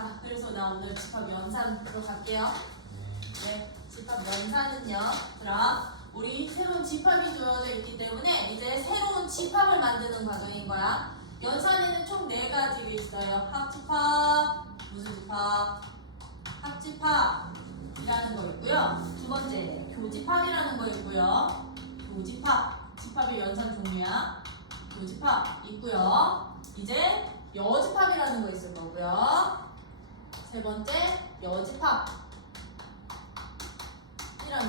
자, 그래서 나 오늘 집합 연산으로 갈게요. 네, 집합 연산은요. 그럼 우리 새로운 집합이 주어져 있기 때문에 이제 새로운 집합을 만드는 과정인 거야. 연산에는 총 4가지가 있어요. 합집합, 무슨 집합? 합집합이라는 거 있고요. 두 번째, 교집합이라는 거 있고요. 교집합, 집합의 연산 종류야. 교집합 있고요. 이제 여집합이라는 거 있을 거고요. 세 번째, 여집합이라는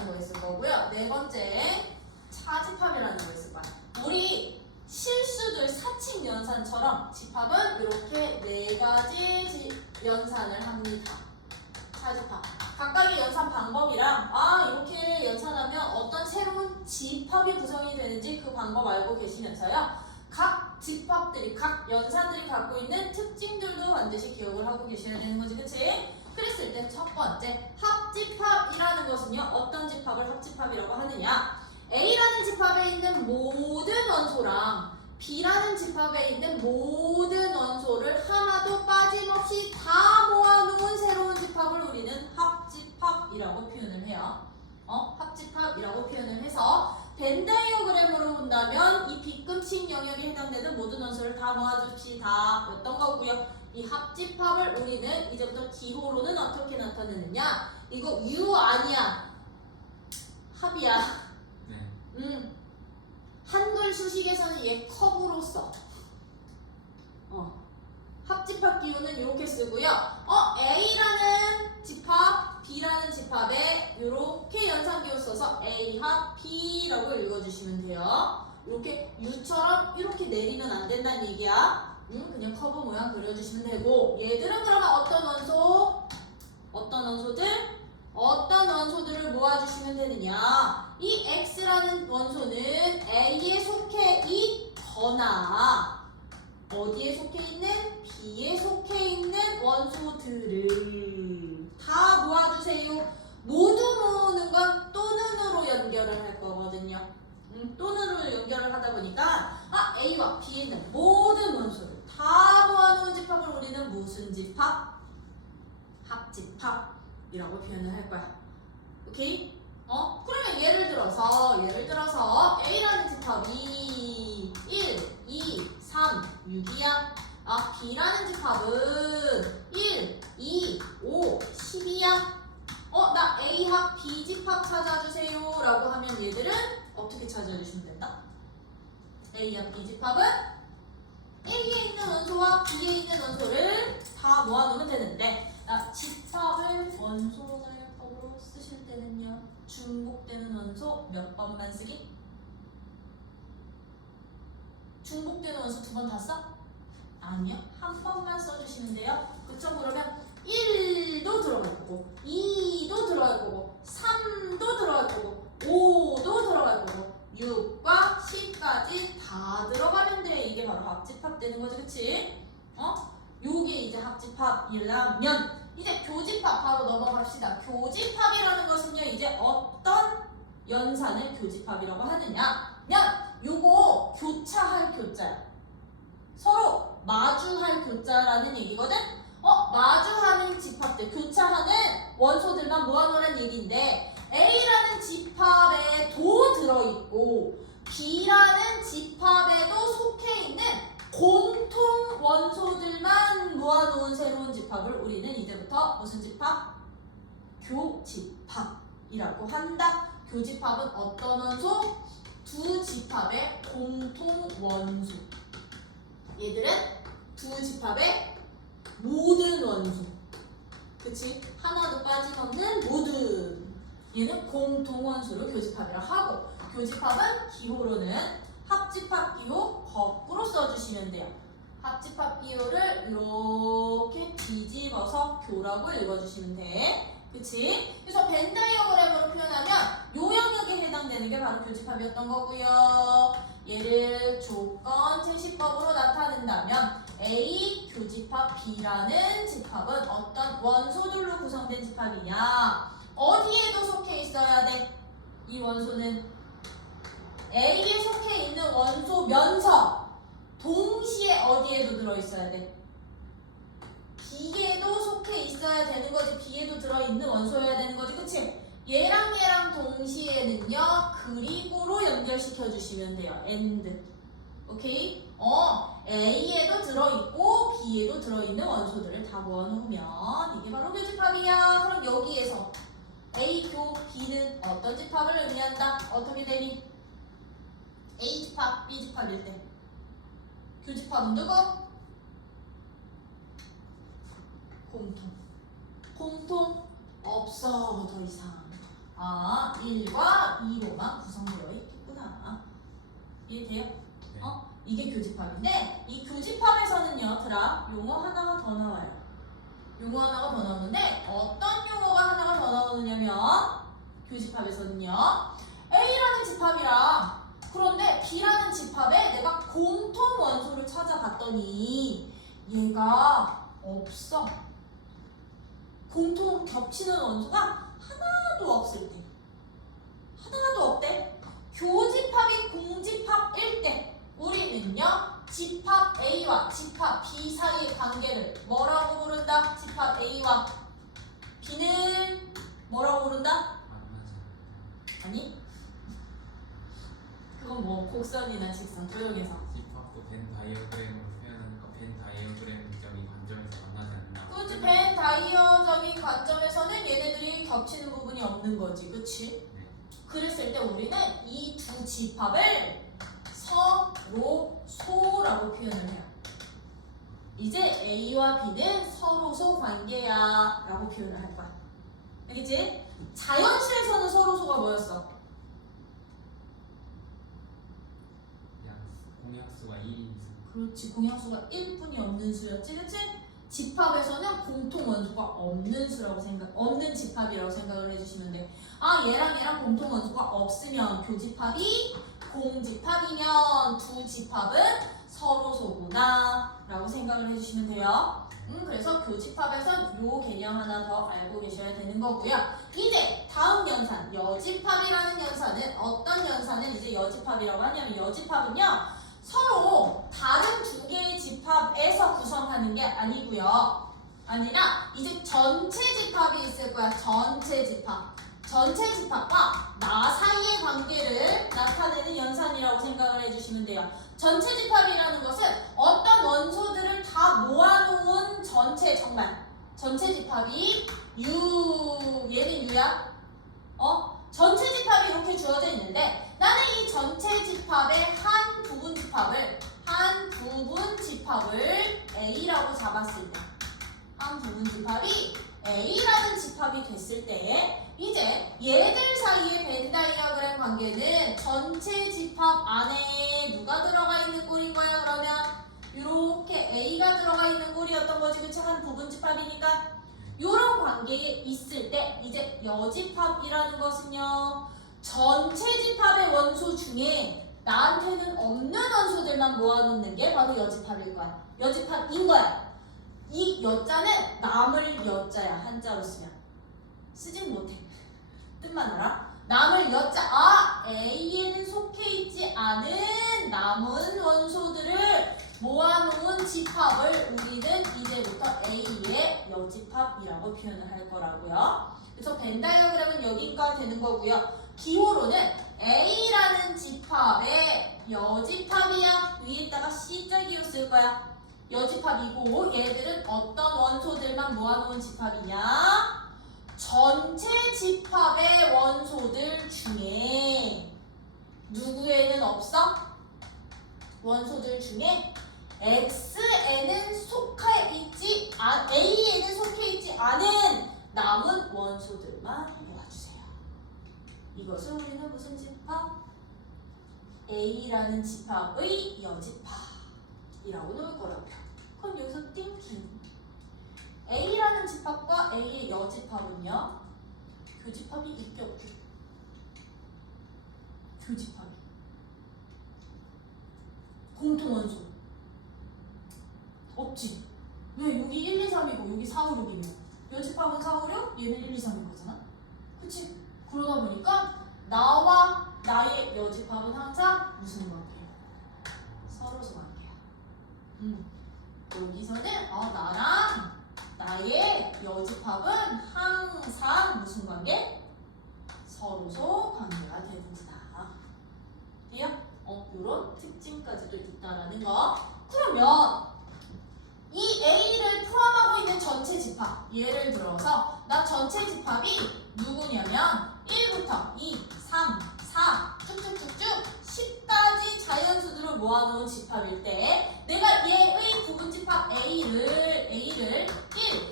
거 있을 거고요. 네 번째, 차집합이라는 거 있을 거야. 우리 실수들 사칙 연산처럼 집합은 이렇게 4가지 연산을 합니다. 차집합. 각각의 연산 방법이랑 이렇게 연산하면 어떤 새로운 집합이 구성이 되는지 그 방법 알고 계시면서요. 각 집합들이, 각 연산들이 갖고 있는 특징들도 반드시 기억을 하고 계셔야 되는 거지, 그치? 그랬을 때 첫 번째, 합집합이라는 것은요, 어떤 집합을 합집합이라고 하느냐? A라는 집합에 있는 모든 원소랑 B라는 집합에 있는 모든 원소를 하나도 빠짐없이 다 모아놓은 새로운 집합을 우리는 합집합이라고 표현을 해요. 합집합이라고 표현을 해서 벤다이어그램으로 본다면 이 B급식 영역에 해당되는 모든 원소를 다 모아줍시다 였던 거고요. 이 합집합을 우리는 이제부터 기호로는 어떻게 나타내느냐? 이거 U 아니야. 합이야. 네. 한글 수식에서는 얘 컵으로 써. 합집합 기호는 이렇게 쓰고요. A라는 집합, B라는 집합에 이렇게 연산기호 써서 A 합 B라고 읽어주시면 돼요. 이렇게 U처럼 이렇게 내리면 안 된다는 얘기야. 그냥 커브 모양 그려주시면 되고, 얘들은 그러면 어떤 원소? 어떤 원소들? 어떤 원소들을 모아주시면 되느냐? 이 X라는 원소는 A에 속해 있거나 어디에 속해 있는? B에 속해 있는 원소들을 다 모아주세요. 모두 모으는 건 또는으로 연결을 할 거거든요. 또는으로 연결을 하다 보니까 A와 B에 있는 모든 원소를 다 모아놓은 집합을 우리는 무슨 집합? 합집합이라고 표현을 할 거야. 오케이? 그러면 예를 들어서 A라는 집합이 1, 2, 3, 6이야. B라는 집합은 1, 2, 5, 10이야. 나 A 합 B 집합 찾아주세요 라고 하면 얘들은 어떻게 찾아주시면 된다? A 합 B 집합은 A에 있는 원소와 B에 있는 원소를 다 모아놓으면 되는데, 집합을 원소설법으로 쓰실 때는요, 중복되는 원소 몇 번만 쓰기? 중복되는 원소 2번 다 써? 아니요, 한 번만 써주시면 돼요. 그쵸? 그러면 1도 들어갈 거고, 2도 들어갈 거고, 3도 들어갈 거고, 5도 들어갈 거고, 6과 10까지 다 들어가면 돼. 이게 바로 합집합 되는 거지, 그치? 요게 이제 합집합이라면, 이제 교집합 바로 넘어갑시다. 교집합이라는 것은요, 이제 어떤 연산을 교집합이라고 하느냐? 요거 교차할 교자야. 서로 마주할 교자라는 얘기거든? 마주하는 집합들, 교차하는 원소들만 모아놓으란 얘기인데, A라는 집합에도 들어있고 B라는 집합에도 속해 있는 공통 원소들만 모아놓은 새로운 집합을 우리는 이제부터 무슨 집합? 교집합이라고 한다. 교집합은 어떤 원소? 두 집합의 공통 원소. 얘들은 두 집합의 모든 원소. 그치? 하나도 빠짐없는 모든. 얘는 공통 원소를 교집합이라고 하고, 교집합은 기호로는 합집합 기호 거꾸로 써주시면 돼요. 합집합 기호를 이렇게 뒤집어서 교라고 읽어주시면 돼. 그치? 그래서 벤 다이어그램으로 표현하면 요 영역에 해당되는 게 바로 교집합이었던 거고요. 얘를 조건 제시법으로 나타낸다면 A 교집합 B라는 집합은 어떤 원소들로 구성된 집합이냐? 어디에도 속해 있어야 돼? 이 원소는 A에 속해 있는 원소면서 동시에 어디에도 들어있어야 돼? B에도 속해 원소여야 되는 거지. B에도 들어있는 원소여야 되는 거지. 그치? 얘랑 얘랑 동시에는요. 그리고로 연결시켜 주시면 돼요. and. 오케이? A에도 들어있고 B에도 들어있는 원소들을 다 모아놓으면 이게 바로 교집합이야. 그럼 여기에서 A 교 B는 어떤 집합을 의미한다? 어떻게 되니? A 집합, B 집합일 때 교집합은 누구? 공통 없어. 더 이상 1과 2로만 구성되어 있겠구나. 이해돼요? 네. 이게 교집합인데 이 교집합에서는요 들아 용어 하나가 더 나와요. 용어 하나가 더 나오는데 어떤 용어가 하나가 더 나오느냐면 교집합에서는요 A라는 집합이랑 그런데 B라는 집합에 내가 공통 원소를 찾아봤더니 얘가 없어. 공통 겹치는 원소가 하나도 없을 때 하나도 없대. 교집합이 공집합일 때 우리는요 집합 A와 집합 B 사이의 관계를 뭐라고 부른다? 집합 A와 B는 뭐라고 부른다? 아니 그건 뭐 곡선이나 직선 조용해서 집합도 벤 다이어그램으로 표현하니까 벤 다이어그램적인 관점에서 만나지 않는다. 그렇지. 벤 다이어적인 관점에서는 얘네들이 겹치는 부분이 없는 거지. 그치? 네. 그랬을 때 우리는 이 두 집합을 서로소라고 표현을 해요. 이제 A와 B는 서로소 관계야 라고 표현을 할 거야. 알겠지? 자연시에서는 서로소가 뭐였어? 공약수가 2인 수. 그렇지. 공약수가 1뿐이 없는 수였지. 그치? 집합에서는 공통 원소가 없는 수라고 없는 집합이라고 생각을 해주시면 돼. 얘랑 얘랑 공통 원소가 없으면 교집합이 공집합이면 두 집합은 서로소구나 라고 생각을 해주시면 돼요. 그래서 교집합에선 요 개념 하나 더 알고 계셔야 되는 거고요. 이제 다음 연산 여집합이라는 연산은 어떤 연산을 이제 여집합이라고 하냐면 여집합은요 서로 다른 두 개의 집합에서 구성하는 게 아니고요. 아니라 이제 전체 집합이 있을 거야. 전체 집합. 전체 집합과 나 사이의 관계를 나타내는 연산이라고 생각을 해주시면 돼요. 전체 집합이라는 것은 어떤 원소들을 다 모아놓은 전체 정말 전체 집합이 얘는 U야. 전체 집합이 이렇게 주어져 있는데 나는 이 전체 집합의 한 부분 집합을 A라고 잡았을 때 한 부분 집합이 A라는 집합이 됐을 때 이제 얘들 사이의 벤 다이어그램 관계는 전체 집합 안에 누가 들어가 있는 꼴인 거야? 그러면 이렇게 A가 들어가 있는 꼴이었던 거지. 그치? 한 부분 집합이니까 이런 관계에 있을 때 이제 여집합이라는 것은요 전체 집합의 원소 중에 나한테는 없는 원소들만 모아놓는 게 바로 여집합일 거야. 여집합인 거야. 이 여자는 남을 여자야. 한자로 쓰면 쓰진 못해. 뜻만 알아? 남을 여자. A에는 속해 있지 않은 남은 원소들을 모아놓은 집합을 우리는 이제부터 A의 여집합이라고 표현을 할 거라고요. 그래서 벤 다이어그램은 여기까지 되는 거고요. 기호로는 A라는 집합의 여집합이야. 위에다가 C자기호 쓸 거야. 여집합이고 얘들은 어떤 원소들만 모아놓은 집합이냐? 전체 집합의 원소들 중에 누구에는 없어? 원소들 중에 X에는 속해 있지 A에는 속해 있지 않은 남은 원소들만 모아주세요. 이것을 우리는 무슨 집합? A라는 집합의 여집합이라고 놓을 거라고요. 그럼 여기서 띵킹. A라는 집합과 A의 여집합은요 교집합이 있게 없게? 교집합이 공통원소 없지. 왜? 여기 1, 2, 3이고 여기 4, 5, 6이면 여집합은 4, 5, 6? 얘는 1, 2, 3인 거잖아. 그치? 그러다 보니까 나와 나의 여집합은 항상 무슨 관계야? 서로서 관계야. 여기서는 나랑 나의 여집합은 항상 무슨 관계? 서로소 관계가 되는구나. 이해요? 이런 특징까지도 있다라는 거. 그러면 이 A를 포함하고 있는 전체 집합, 예를 들어서 나 전체 집합이 누구냐면 1부터 2, 3, 4 쭉쭉쭉쭉 10까지 자연수들을 모아놓은 집합일 때 내가 얘의 부분집합 A를 1,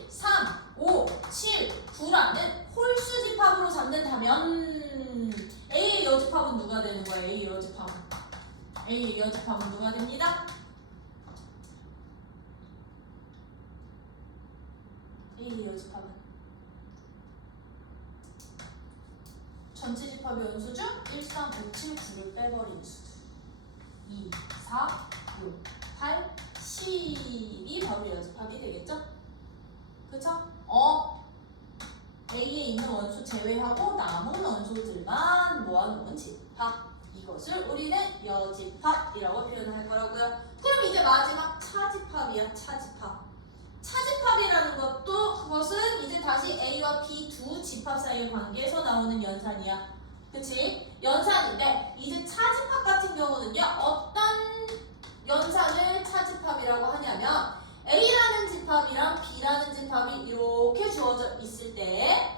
3, 5, 7, 9라는 홀수 집합으로 잡는다면 A의 여집합은 누가 되는 거야? A의 여집합은 누가 됩니다? A의 여집합은 전체 집합의 연수 중 1, 3, 5, 7, 9를 빼버린 수들 2, 4, 6, 8, 10이 바로 여집합이 되겠죠? 그쵸? A에 있는 원수 제외하고 남은 원소들만 모아놓은 집합, 이것을 우리는 여집합이라고 표현할 거라고요. 그럼 이제 마지막 차집합이야. 차집합이라는 것도 그것은 이제 다시 A와 B 두 집합 사이의 관계에서 나오는 연산이야. 그치? 연산인데 이제 차집합 같은 경우는요, 어떤 연산을 차집합이라고 하냐면 A라는 집합이랑 B라는 집합이 이렇게 주어져 있을 때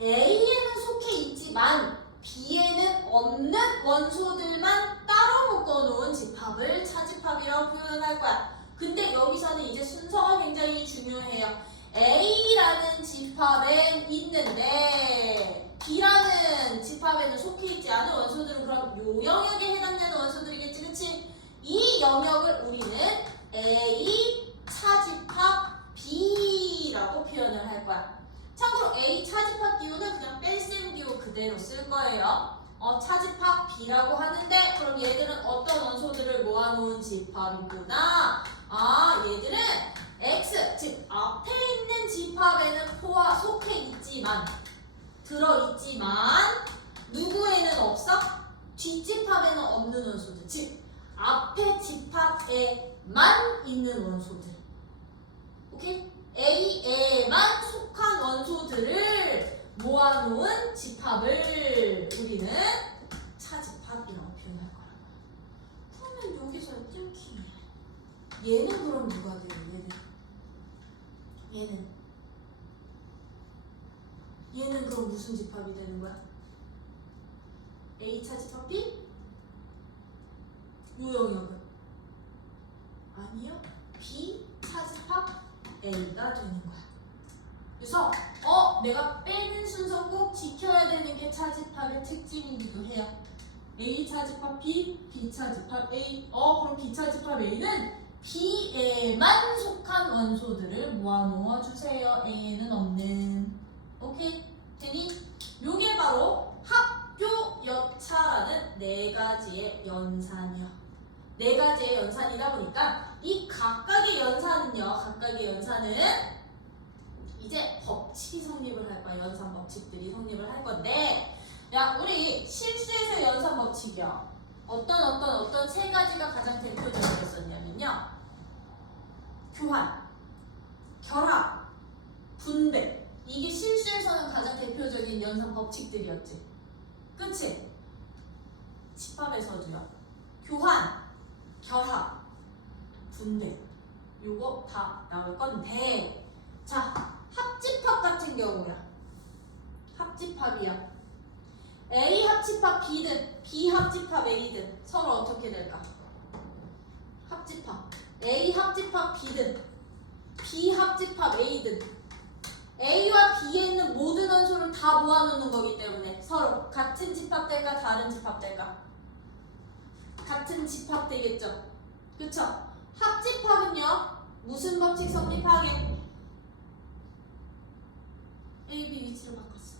A에는 속해 있지만 B에는 없는 원소들만 따로 묶어놓은 집합을 차집합이라고 표현할 거야. 근데 여기서는 이제 순서가 굉장히 중요해요. A라는 집합엔 있는데 B라는 집합에는 속해 있지 않은 원소들은 그럼 요 영역에 해당되는 원소들이겠지, 그치? 이 영역을 우리는 A 차집합 B라고 표현을 할 거야. 참고로 A 차집합 기호는 그냥 뺄셈 기호 그대로 쓸 거예요. 차집합 B라고 하는데 그럼 얘들은 어떤 원소들을 모아놓은 집합이구나. 얘들은 X, 즉 앞에 있는 집합에는 속해 있지만 들어있지만 누구에는 없어? 뒷집합에는 없는 원소들, 즉 앞에 집합에만 있는 원소들. 오케이? A에만 속한 원소들을 모아놓은 집합을 우리는 차집합이라고 표현할 거라고. 그러면 여기서 띵킹. 얘는 그럼 누가 돼요? 얘는 그럼 무슨 집합이 되는 거야? A 차집합 B? 요 영역은? 아니요. B 차집합 A가 되는 거야. 그래서 내가 빼는 순서 꼭 지켜야 되는 게 차집합의 특징이기도 해요. A 차집합 B, B 차집합 A. 그럼 B 차집합 A는 B에만 속한 원소들을 모아놓아 주세요. A에는 없는. 오케이? 되니? 요게 바로 합교 여차라는 네 가지의 연산이요. 네 가지의 연산이다 보니까 이 각각의 연산은 이제 법칙이 성립을 할 거야. 연산 법칙들이 성립을 할 건데, 야, 우리 실수에서 연산 법칙이요. 어떤 세 가지가 가장 대표적이었었냐면요. 교환, 결합, 분배. 이게 실수에서는 가장 대표적인 연산 법칙들이었지. 그치? 집합에서도요. 교환, 결합, 분배. 요거 다 나올 건데, 자, 합집합 같은 경우야. 합집합이야. A 합집합 B든 B 합집합 A든 서로 어떻게 될까? 합집합. A 합집합 B든 B 합집합 A든 A와 B에 있는 모든 원소를 다 모아놓는 거기 때문에 서로 같은 집합 될까? 다른 집합 될까? 같은 집합 되겠죠? 그쵸? 합집합은요, 무슨 법칙 성립하게? A, B 위치를 바꿨어.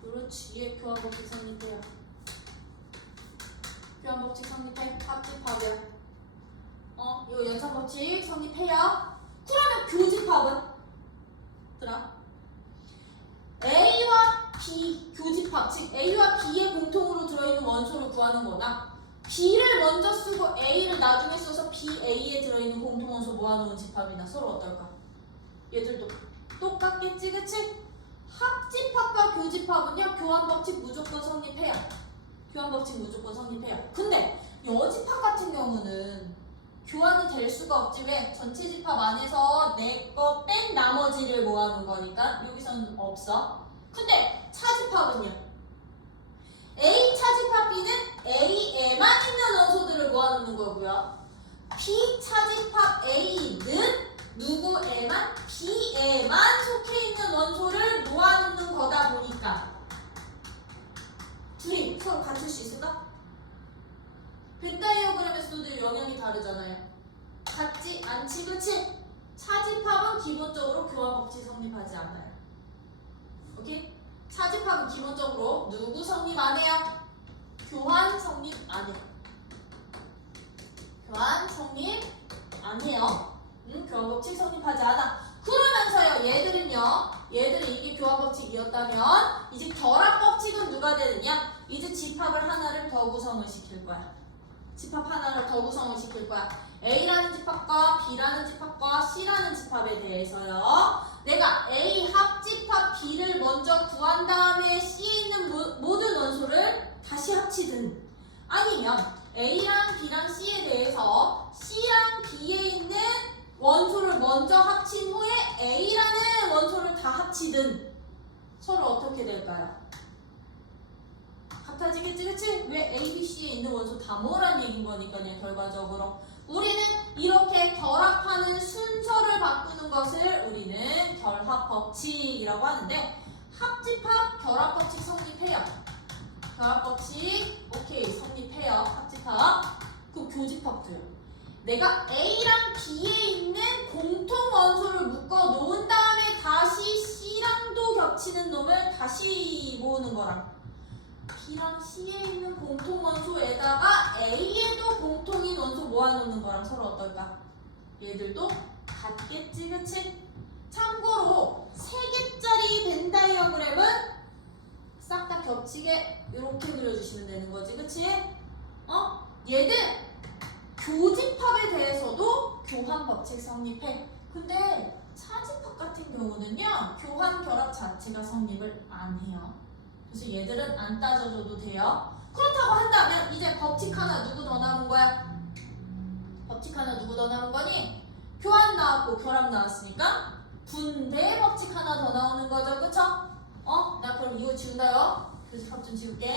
그렇지. 얘 교환 법칙 성립해요. 교환 법칙 성립해. 합집합이야. 이거 연산 법칙 성립해요. 그러면 교집합은? 들어. A와 B 교집합, 즉 A와 B의 공통으로 들어있는 원소를 구하는 거나 B를 먼저 쓰고 A를 나중에 써서 B, A에 들어있는 공통원소 모아놓은 집합이나 서로 어떨까? 얘들도 똑같겠지, 그치? 합집합과 교집합은요, 교환법칙 무조건 성립해요. 교환법칙 무조건 성립해요. 근데 여집합 같은 경우는 교환이 될 수가 없지. 왜? 전체 집합 안에서 내 거 뺀 나머지를 모아놓은 거니까 여기서는 없어. 근데 차집합은요, A 차집합 B는 A에만 있는 원소들을 모아놓는 거고요. B 차집합 A는 누구에만? B에만 속해 있는 원소를 모아놓는 거다 보니까 둘이 서로 같을 수 있을까? 벤다이어그램에서도 영역이 다르잖아요. 같지 않지, 그치? 차집합은 기본적으로 교환법칙 성립하지 않아요. 오케이? 차집합은 기본적으로 누구 성립 안 해요? 교환 성립 안 해요. 교환 성립 안 해요. 교환법칙 성립하지 않아. 그러면서요, 얘들이 이게 교환법칙이었다면 이제 결합법칙은 누가 되느냐? 이제 집합을 하나를 더 구성을 시킬 거야. 집합 하나를 더 구성을 시킬 거야. A라는 집합과 B라는 집합과 C라는 집합에 대해서요, 내가 A 합집합 B를 먼저 구한 다음에 C에 있는 모든 원소를 다시 합치든, 아니면 A랑 B랑 C에 대해서 C랑 B에 있는 원소를 먼저 합친 후에 A라는 원소를 다 합치든 서로 어떻게 될까요? 같아지겠지, 그치? 왜 A, B, C에 있는 원소 다 모으란 얘기인 거니까요. 결과적으로 우리는 이렇게 결합하는 순서를 바꾸는 것을 우리는 결합법칙이라고 하는데, 합집합 결합법칙 성립해요. 결합법칙 오케이 성립해요. 합집합. 그럼 교집합도요. 내가 A랑 B에 있는 공통 원소를 묶어 놓은 다음에 다시 C랑도 겹치는 놈을 다시 모으는 거랑, B랑 C에 있는 공통 원소에다가 A에도 공통인 원소 모아놓는 거랑 서로 어떨까? 얘들도 같겠지, 그치? 참고로 3개짜리 벤 다이어그램은 싹 다 겹치게 이렇게 그려주시면 되는 거지, 그치? 얘들 교집합에 대해서도 교환법칙 성립해. 근데 차집합 같은 경우는요, 교환 결합 자체가 성립을 안 해요. 그래서 얘들은 안 따져줘도 돼요. 그렇다고 한다면 이제 법칙 하나 누구 더 남은 거야? 법칙 하나 누구 더 남은 거니? 교환 나왔고 결합 나왔으니까 분배 법칙 하나 더 나오는 거죠, 그쵸? 나 그럼 이거 지운다요. 교집합 좀 지울게.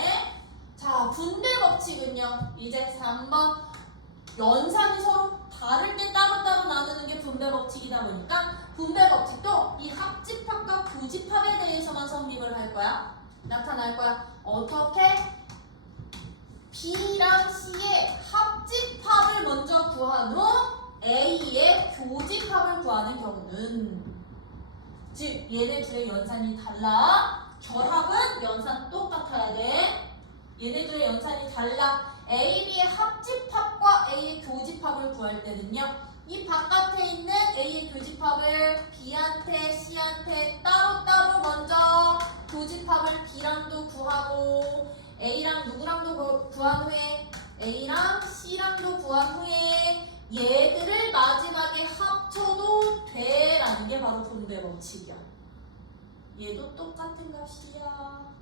자, 분배 법칙은요, 이제 3번 연산이 서로 다를 때 따로따로 나누는 게 분배 법칙이다 보니까 분배 법칙도 이 합집합과 교집합에 대해서만 성립을 할 거야. 나타날 거야. 어떻게? B랑 C의 합집합을 먼저 구한 후 A의 교집합을 구하는 경우는, 즉 얘네 둘의 연산이 달라. 결합은 연산 똑같아야 돼. 얘네들의 연산이 달라. A, B의 합집합과 A의 교집합을 구할 때는요, 이 바깥에 있는 A의 교집합을 B한테, C한테 따로따로 먼저 교집합을 B랑도 구하고 A랑 누구랑도 구한 후에 A랑 C랑도 구한 후에 얘들을 마지막에 합쳐도 돼 라는 게 바로 분배 법칙이야. 얘도 똑같은 값이야.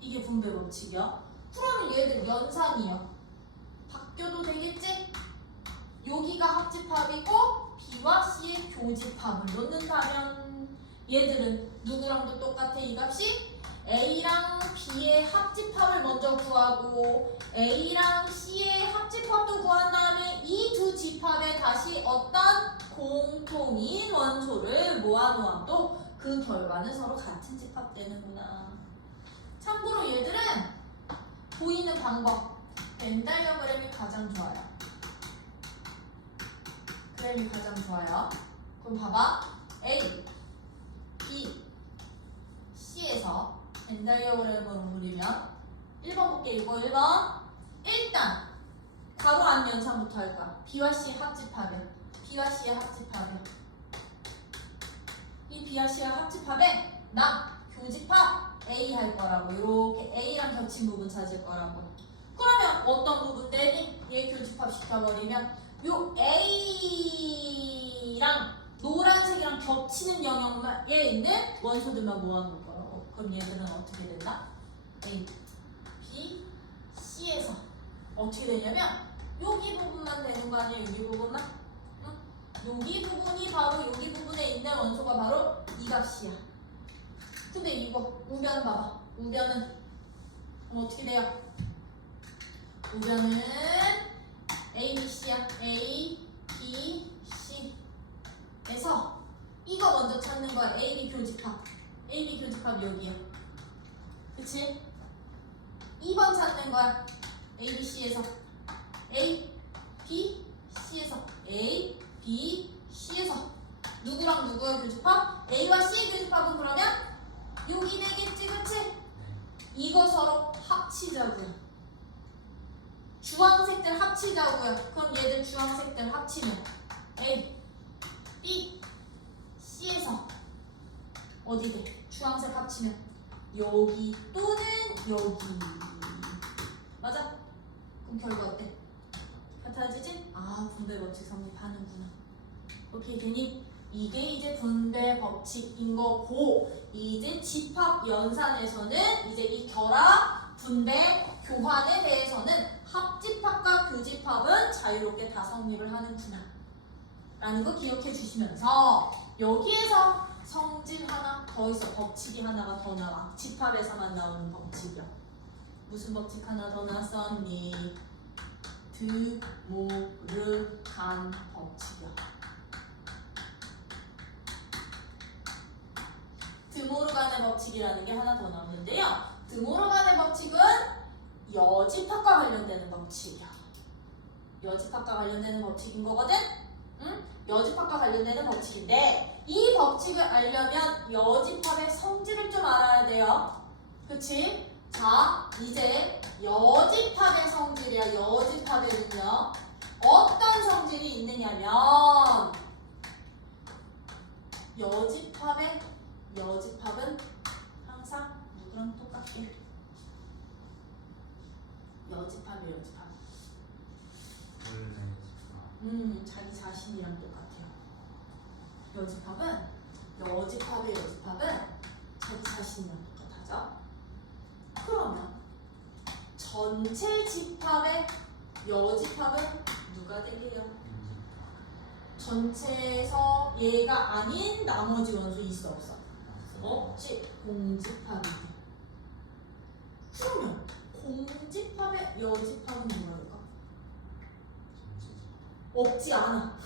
이게 분배 법칙이야. 그러면 얘들 연산이요, 바뀌어도 되겠지? 여기가 합집합이고 B와 C의 교집합을 놓는다면 얘들은 누구랑도 똑같아. 이 값이 A랑 B의 합집합을 먼저 구하고 A랑 C의 합집합도 구한 다음에 이 두 집합에 다시 어떤 공통인 원소를 모아놓아도 그 결과는 서로 같은 집합 되는구나. 참고로 얘들은 보이는 방법, 벤 다이어그램이 가장 좋아요. 그램이 가장 좋아요. 그럼 봐봐. A, B, C에서 벤 다이어그램으로 그리면 1번 볼게. 이거 1번. 일단 가로 안 연산부터 할 거야. B와 C 합집합에, B와 C의 합집합에, 이 B와 C의 합집합에 나 교집합 A 할 거라고. 이렇게 A랑 겹친 부분 찾을 거라고. 그러면 어떤 부분 되니? 얘 교집합 시켜버리면 요 A랑 노란색이랑 겹치는 영역에 있는 원소들만 모아놓을 거예요. 그럼 얘들은 어떻게 된다? A, B, C에서 어떻게 되냐면 여기 부분만 되는 거 아니에요? 여기 부분만? 응? 여기 부분이 바로 여기 부분에 있는 원소가 바로 이 값이야. 근데 이거 우변 봐봐. 우변은 어떻게 돼요? 우변은 A, B, C야. A, B, C 에서 이거 먼저 찾는 거야. A, B 교집합. A, B 교집합 여기야. 그치? 2번 찾는 거야. A, B, C에서 A, B, C에서 A, B, C에서 누구랑 누구의 교집합? A와 C의 교집합은 그러면 여기 되겠지, 그치? 이거 서로 합치자고요. 주황색들 합치자고요. 그럼 얘들 주황색들 합치면 A, B, C에서 어디 돼? 주황색 합치면 여기 또는 여기. 맞아? 그럼 결과 어때? 같아지지? 아, 분배 법칙 성립하는구나. 오케이, 되니? 이게 이제 분배 법칙인 거고, 이제 집합 연산에서는 이제 이 결합, 분배, 교환에 대해서는 합집합과 교집합은 자유롭게 다 성립을 하는구나 라는 거 기억해 주시면서 여기에서 성질 하나 더 있어. 법칙이 하나가 더 나와. 집합에서만 나오는 법칙이요. 무슨 법칙 하나 더 나왔었니? 드모르간 법칙이요. 드모르간의 법칙이라는 게 하나 더 나오는데요. 드모르간의 법칙은 여집합과 관련되는 법칙이야. 여집합과 관련되는 법칙인 거거든? 응? 여집합과 관련되는 법칙인데 이 법칙을 알려면 여집합의 성질을 좀 알아야 돼요. 그치? 자, 이제 여집합의 성질이야. 여집합에는요. 어떤 성질이 있느냐면 여집합은 항상 누구랑 똑같게 여집합. 자기 자신이랑 똑같아요. 여집합은 자기 자신이랑 똑같아져. 그러면 전체 집합의 여집합은 누가 되게요? 전체에서 얘가 아닌 나머지 원소 있어 없어? 없지. 공집합이 돼. 그러면 공집합의 여집합은 뭐랄까? 없지 않아.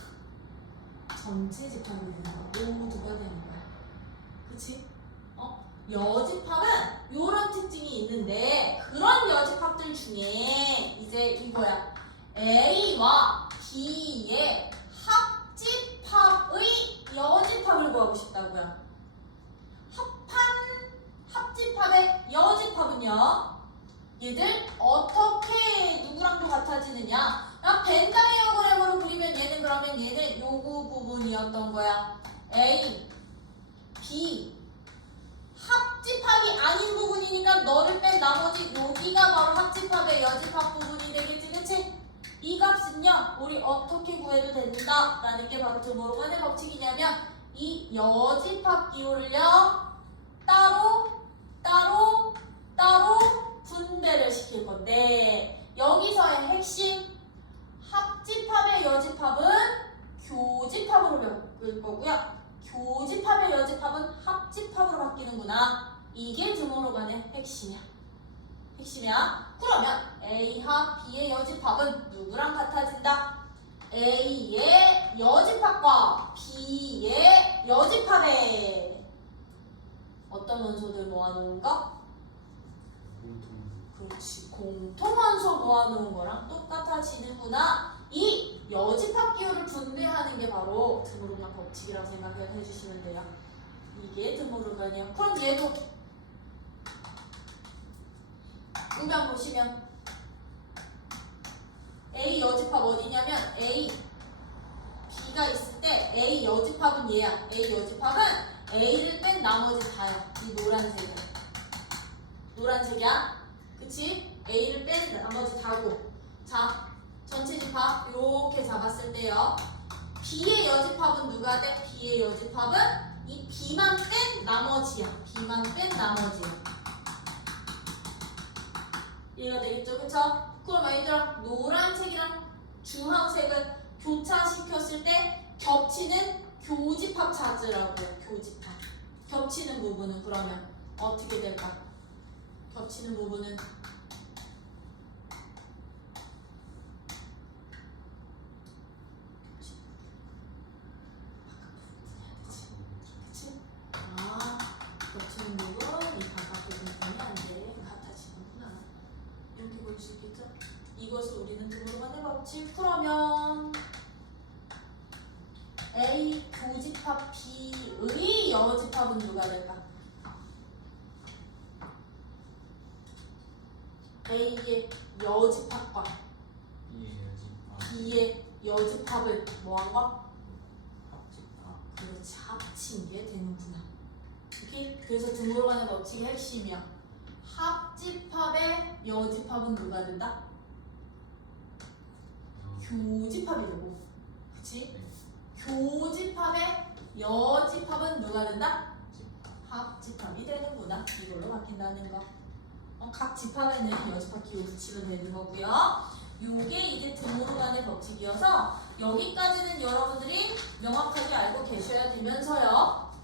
전체 집합이 되는 거야. 모두가 되는 거야. 그치? 여집합은 이런 특징이 있는데 그런 여집합들 중에 이제 이거야. A와 B의 합집합의 여집합을 구하고 싶다고요. 합집합의 여집합은요. 얘들 어떻게 누구랑도 같아지느냐? 벤 다이어그램으로 그리면 얘는 그러면 얘는 요구 부분이었던 거야. A, B 합집합이 아닌 부분이니까 너를 뺀 나머지 여기가 바로 합집합의 여집합 부분이 되겠지, 그치? 이 값은요 우리 어떻게 구해도 된다 라는 게 바로 드모르간의 법칙이냐면 이 여집합 기호를요 따로 분배를 시킬 건데 여기서의 핵심 합집합의 여집합은 교집합으로 바뀔 거고요. 교집합의 여집합은 합집합으로 바뀌는구나. 이게 드모르간의 핵심이야. 그러면 A합 B의 여집합은 누구랑 같아진다? A의 여집합과 B의 여집합에 어떤 원소들 모아놓은 거? 그렇지. 공통원소 모아놓은 거랑 똑같아지는구나. 이 여집합 기호를 분배하는 게 바로 드모르간 법칙이라고 생각을 해주시면 돼요. 이게 드모르간이에요. 그럼 얘도 우변 보시면 A 여집합 어디냐면 A, B가 있을 때 A 여집합은 얘야. A 여집합은 A를 뺀 나머지 다야. 이 노란색이야. 그치? A를 뺀 나머지 다고. 자, 전체 집합 이렇게 잡았을 때요. B의 여집합은 누가 돼? B의 여집합은 이 B만 뺀 나머지야. B만 뺀 나머지야. 이해가 되겠죠? 그쵸? 그럼 얘들아, 노란색이랑 주황색은 교차시켰을 때 겹치는 교집합 찾으라고. 교집합. 겹치는 부분은 그러면 어떻게 될까? 겹치는 부분은 그치? 아, 겹치는 부분 이 바깥 부분이 안 돼. 같아지는구나. 이렇게 볼 수 있겠죠? 이것을 우리는 드물어간의 법칙 풀어면 A 교집합 B의 여집합은 누가 될까? A의 여집합과 B의 여집합을 뭐한 거? 그렇지, 합친 게 되는구나. 오케이? 그래서 드물어가는 법칙의 핵심이야. 합집합의 여집합은 누가 된다? 교집합이 되고, 그치? 교집합의 여집합은 누가 된다? 합집합이 되는구나. 이걸로 바뀐다는 거. 각 집합에는 여집합 기호 붙이면 되는 거고요. 요게 이제 드물어간의 법칙이어서 여기까지는 여러분들이 명확하게 알고 계셔야 되면서요.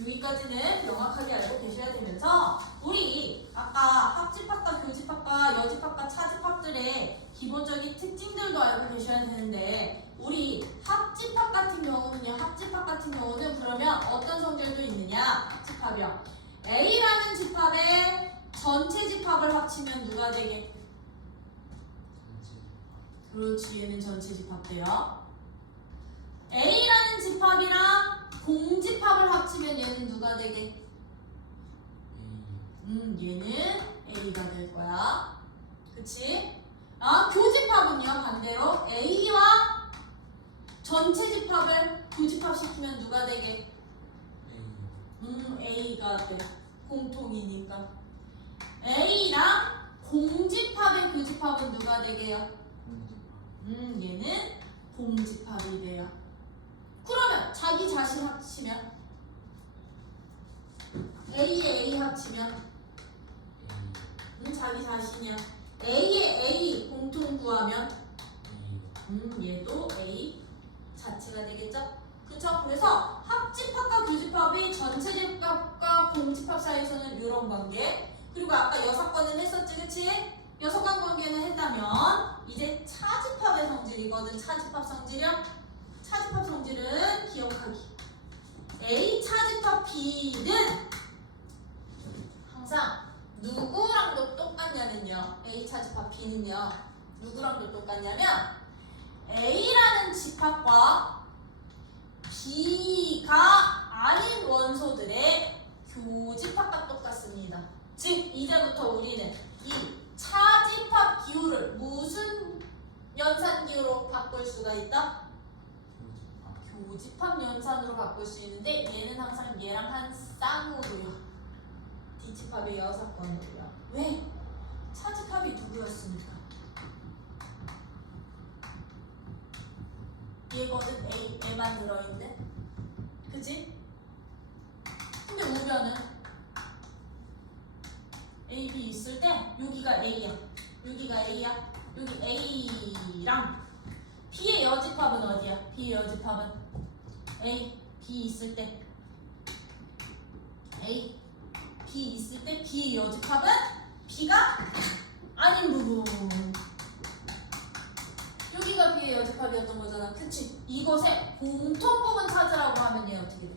여기까지는 명확하게 알고 계셔야 되면서 우리 아까 합집합과 교집합과 여집합과 차집합들의 기본적인 특징들도 알고 계셔야 되는데 우리 합집합 같은 경우는요. 합집합 같은 경우는 그러면 어떤 성질도 있느냐? 합집합이요. A라는 집합에 전체 집합을 합치면 누가 되게? 그렇지, 얘는 전체 집합 돼요. A라는 집합이랑 공집합을 합치면 얘는 누가 되게? 얘는 A가 될 거야. 그치? 교집합은요, 반대로 A와 전체 집합을 교집합시키면 누가 되게? A가 돼. 공통이니까. A랑 공집합의 교집합은 누가 되게요? 얘는 공집합이 돼요. 그러면 자기 자신 합치면 A에 A 합치면 자기 자신이야. A에 A 공통 구하면 얘도 A 자체가 되겠죠? 그쵸? 그래서 합집합과 교집합이 전체 집합과 공집합 사이에서는 이런 관계. 그리고 아까 여사건은 했었지, 그치? 여사건 관계는 했다면 이제 차집합의 성질이거든. 차집합 성질이요? 차집합 성질은 기억하기. A 차집합 B는 항상 누구랑도 똑같냐면요. A 차집합 B는요. 누구랑도 똑같냐면 A라는 집합과 B가 아닌 원소들의 교집합과 똑같습니다. 즉 이제부터 우리는 이 차집합 기호를 무슨 연산 기호로 바꿀 수가 있다? 교집합 연산으로 바꿀 수 있는데 얘는 항상 얘랑 한 쌍으로요. D집합의 여사건으로요. 왜? 차집합이 누구였습니까? 얘거든. A만 들어있는데 그치? 근데 우변은 A, B 있을 때 여기가 A야. 여기가 A야. 여기 A랑 B의 여집합은 어디야? B의 여집합은 A, B 있을 때 A, B 있을 때 B의 여집합은 B가 아닌 부분. 여기가 B의 여집합이었던 거잖아. 그치? 이것의 공통 부분 찾으라고 하면 얘 어떻게 돼?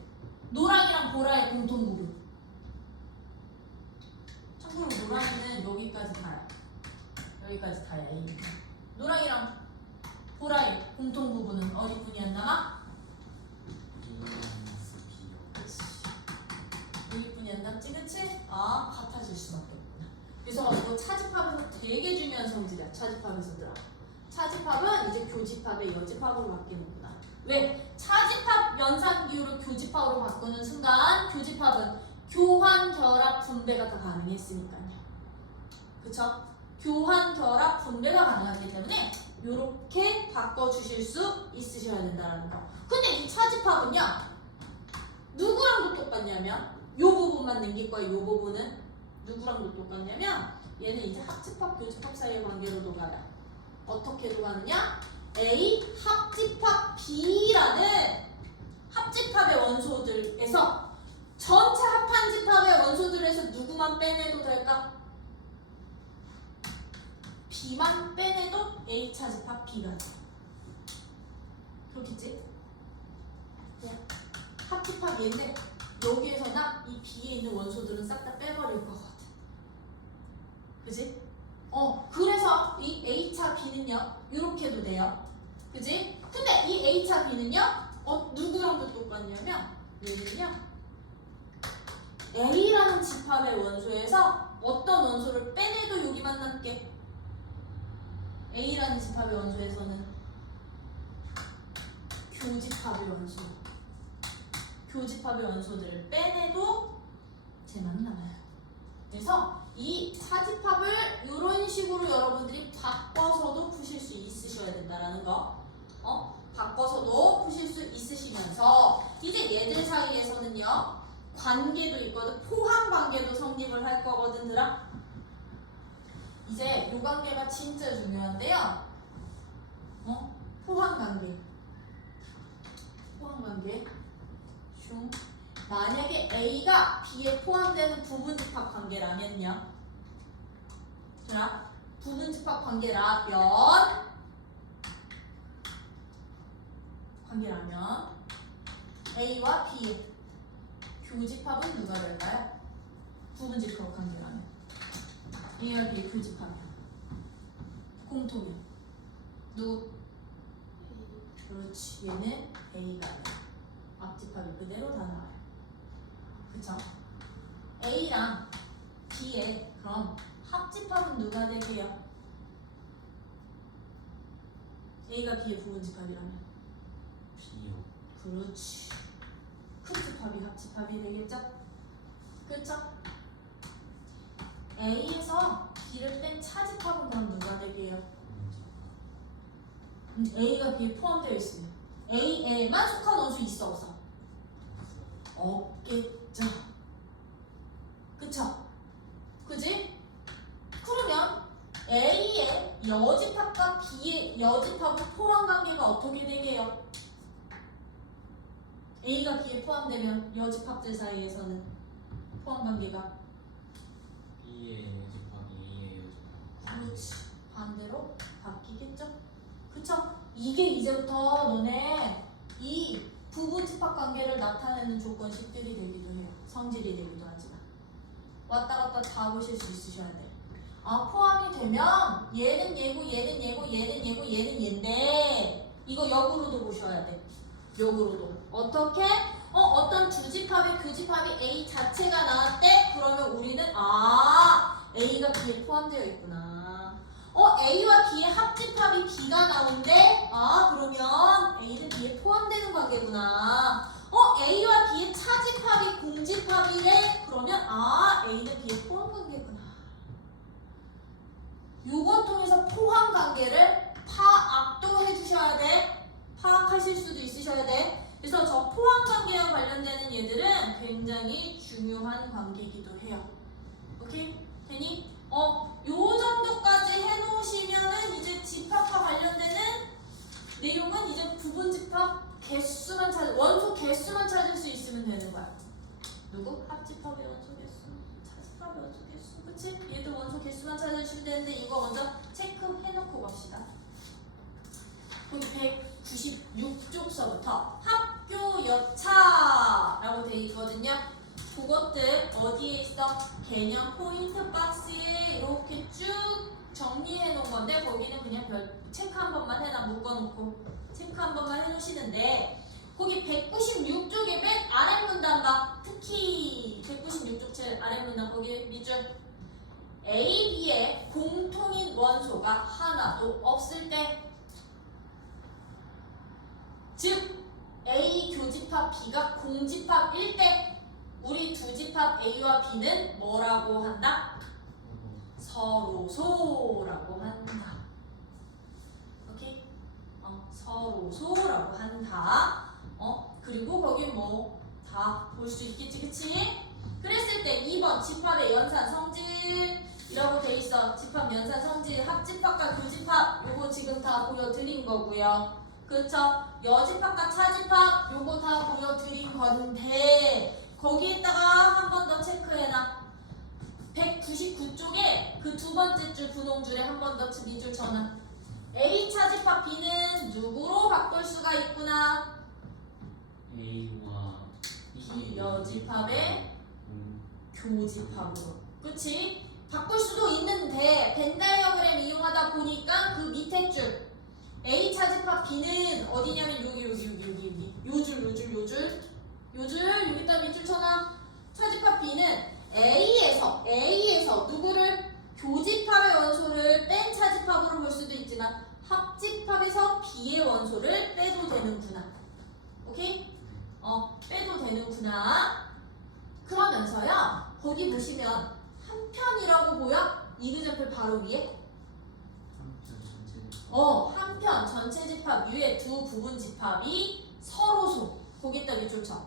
노랑이랑 보라의 공통 부분. 참고로 노랑이는 여기까지 다야. 여기까지 다야. A. 노랑이랑 보라의 공통 부분은 어디뿐이 안 남아? 여기뿐이 안 남지, 그치? 같아질 수밖에 없구나. 그래서 이거 차집합에서 되게 중요한 성질이야. 차집합에서들아. 차집합은 이제 교집합의 여집합으로 바뀌는구나. 왜? 차집합 연산 기호를 교집합으로 바꾸는 순간 교집합은 교환, 결합, 분배가 다 가능했으니까요. 그쵸? 교환, 결합, 분배가 가능하기 때문에 이렇게 바꿔주실 수 있으셔야 된다는 거. 근데 이 차집합은요, 누구랑도 똑같냐면 요 부분만 남길 거예요. 요 부분은 누구랑도 똑같냐면 얘는 이제 합집합, 교집합 사이의 관계로 녹아요. 어떻게 녹아느냐? A 합집합 B라는 합집합의 원소들에서 전체 합한 집합의 원소들에서 누구만 빼내도 될까? B만 빼내도 A 차집합 B가 돼. 그렇겠지? 그냥 합집합 얘인데 여기에서 나 이 B에 있는 원소들은 싹 다 빼버릴 거거든. 그지? 그래서 이 A차 B는요 이렇게도 돼요. 그지? 근데 이 A차 B는요 누구랑도 똑같냐면 얘는요 A라는 집합의 원소에서 어떤 원소를 빼내도 여기만 남게. A라는 집합의 원소에서는 교집합의 원소, 교집합의 원소들을 빼내도 쟤만 남아요. 그래서 이 차집합을 이런 식으로 여러분들이 바꿔서도 푸실 수 있으셔야 된다라는 거. 바꿔서도 푸실 수 있으시면서 이제 얘들 사이에서는요 관계도 있거든. 포함 관계도 성립을 할 거거든들아. 이제 요 관계가 진짜 중요한데요. 포함 관계. 포함 관계. 슝. 만약에 A가 B에 포함되는 부분집합 관계라면요. 자, 부분집합 관계라면 A와 B의 교집합은 누가 될까요? 부분집합 관계라면 A와 B의 교집합이요. 공통이요. 누구? 그렇지. 얘는 A가 돼요. 앞집합이 그대로 다 나와요. 그쵸? A랑 B의 그럼 합집합은 누가 되게요? A가 B의 부분집합이라면 B요. 그렇지. 큰 집합이 합집합이 되겠죠? 그쵸? A에서 B를 뺀 차집합은 그럼 누가 되게요? A가 B에 포함되어 있으면 A에만 속한 원수 있어 없어? 없겠죠. 그쵸? 그지? 그러면 A의 여집합과 B의 여집합의 포함 관계가 어떻게 되게요? A가 B에 포함되면 여집합들 사이에서는 포함 관계가 B의 여집합이 A의 여집합. 그렇지. 반대로 바뀌겠죠? 그쵸? 이게 이제부터 너네 이 부분집합 관계를 나타내는 조건 10들이 되기도 해요. 성질이 되기도 하지만 왔다 갔다 다 보실 수 있으셔야 돼. 포함이 되면 얘는 얘고 얘는 얘고 얘는 얘고 얘는 얘인데 이거 역으로도 보셔야 돼. 역으로도. 어떻게? 어떤 두 집합의 교집합이 A 자체가 나왔대? 그러면 우리는 A가 B에 포함되어 있구나. A와 B의 합집합이 B가 나온대? 그러면 A는 B에 포함되는 관계구나. A와 B의 차집합이 공집합이래? 그러면 A는 B에 포함 관계구나. 요걸 통해서 포함 관계를 파악도 해주셔야 돼. 파악하실 수도 있으셔야 돼. 그래서 저 포함 관계와 관련되는 얘들은 굉장히 중요한 관계이기도 해요. 오케이? 되니? 요 정도까지 해놓으시면은 이제 집합과 관련되는 내용은 이제 부분 집합 개수만 원소 개수만 찾을 수 있으면 되는 거야. 누구? 합집합의 원소 개수, 차집합의 원소 개수, 그치? 얘도 원소 개수만 찾으시면 되는데 이거 먼저 체크해놓고 갑시다. 거기 196쪽서부터 학교 여차라고 돼 있거든요. 그것들 어디에 있어? 개념 포인트 박스에 이렇게 쭉 정리해 놓은 건데 거기는 그냥 체크 한 번만 해놔. 묶어놓고 체크 한 번만 해놓으시는데 거기 196쪽에 맨 아래 문단 봐. 특히 196쪽 제일 아래 문단 거기 밑줄 A, B의 공통인 원소가 하나도 없을 때, 즉 A 교집합 B가 공집합일 때 우리 두 집합 A와 B는 뭐라고 한다? 서로소라고 한다. 오케이? 서로소라고 한다. 그리고 거긴 뭐 다 볼 수 있겠지, 그치? 그랬을 때 2번 집합의 연산 성질이라고 돼 있어. 집합 연산 성질, 합집합과 교집합 요거 지금 다 보여드린 거고요. 그쵸? 여집합과 차집합 요거 다 보여드린 건데 거기에다가 한 번 더 체크해놔. 199쪽에 그 두 번째 줄 분홍줄에 한 번 더 밑줄 쳐놔. A 차집합 B는 누구로 바꿀 수가 있구나. A와 B 여집합의 교집합으로. 그치? 바꿀 수도 있는데 벤 다이어그램 이용하다 보니까 그 밑에 줄 A 차집합 B는 어디냐면 여기 요줄 여기다 밑줄 쳐놔. 차집합 B는 A에서 누구를 교집합의 원소를 뺀 차집합으로 볼 수도 있지만 합집합에서 B의 원소를 빼도 되는구나. 오케이? 빼도 되는구나. 그러면서요 거기 보시면 한 편이라고 보여? 이그저플 바로 위에 한 편 전체 집합 위에 두 부분 집합이 서로소. 거기다 밑줄 쳐.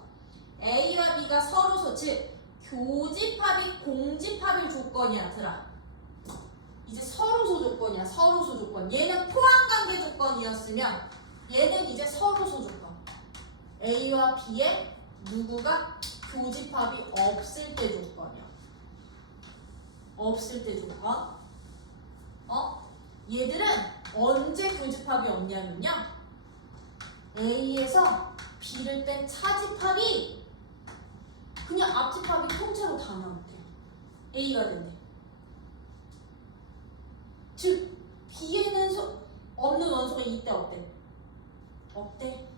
A와 B가 서로소, 즉 교집합이 공집합일 조건이야. 들아 이제 서로소 조건이야. 서로소 조건. 얘는 포함관계 조건이었으면 얘는 이제 서로소 조건. A와 B의 누구가 교집합이 없을 때 조건이야. 없을 때 조건. 얘들은 언제 교집합이 없냐면요 A에서 B를 뺀 차집합이 그냥 앞집합이 통째로 다 나온대. A가 된대. 즉 B에는 없는 원소가 이때 없대. 없대.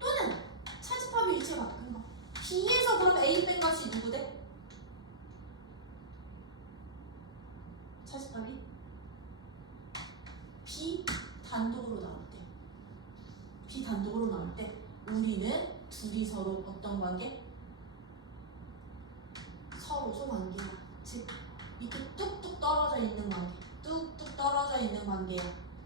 또는 차집합의 위치가 바뀐 거. B에서 그럼 A 뺀 값이 누구 돼? 차집합이 B 단독으로 나올 때. B 단독으로 나올 때 우리는 둘이 서로 어떤 관계? 서로소 관계야. 즉 이렇게 뚝뚝 떨어져 있는 관계. 뚝뚝 떨어져 있는 관계야.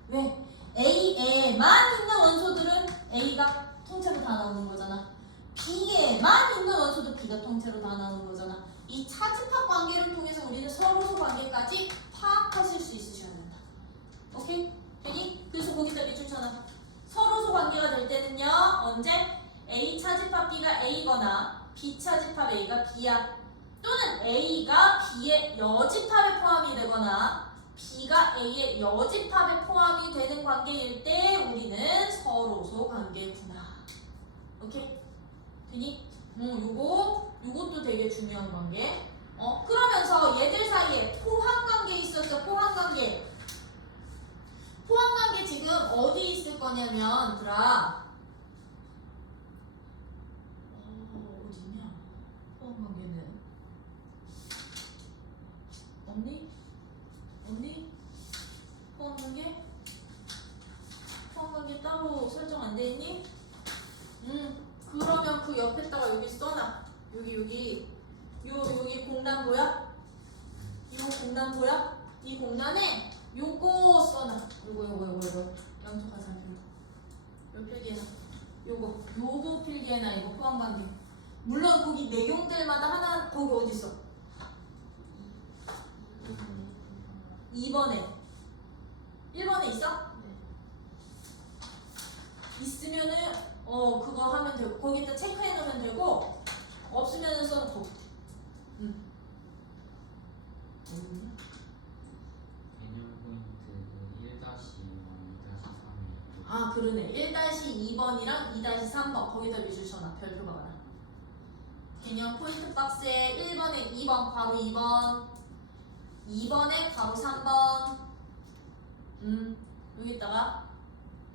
왜? A에만 있는 원소들은 A가 통째로 다 나오는 거잖아. B에만 있는 원소도 B가 통째로 다 나오는 거잖아. 이 차집합 관계를 통해서 우리는 서로소 관계까지 파악하실 수 있으셔야 된다. 오케이? 되니? 그래서 거기다 밑줄 쳐놔. 서로소 관계가 될 때는요 언제? A 차집합 B가 A거나 B 차집합 A가 B야. 또는 A가 B의 여집합에 포함이 되거나 B가 A의 여집합에 포함이 되는 관계일 때 우리는 서로소 관계구나. 오케이? 되니? 요것도 되게 중요한 관계. 그러면서 얘들 사이에 포함관계 있었죠. 포함관계. 포함관계 지금 어디 있을 거냐면 들아 어디냐? 포함관계는 없니? 없니? 포함관계? 포함관계 따로 설정 안 돼 있니? 그러면 그 옆에다가 여기 써놔. 여기 공란 보여? 이거 공란 보여? 이 공란에 요거 써놔. 요거 양쪽하잖아. 요 필기해놔. 요거 필기해놔. 이거 포함관계. 물론 거기 내용들마다 하나 거기 어디 있어? 2번에 1번에 있어? 있으면은 그거 하면 되고 거기다 체크해 놓으면 되고 없으면은 써놓고. 개념 포인트 1-2번, 2-3이 아 그러네. 1-2번이랑 2-3번 거기다 밑줄 쳐놔. 별표가 많아. 개념 포인트 박스에 1번에 2번 괄호 2번 2번에 괄호 3번 여기다가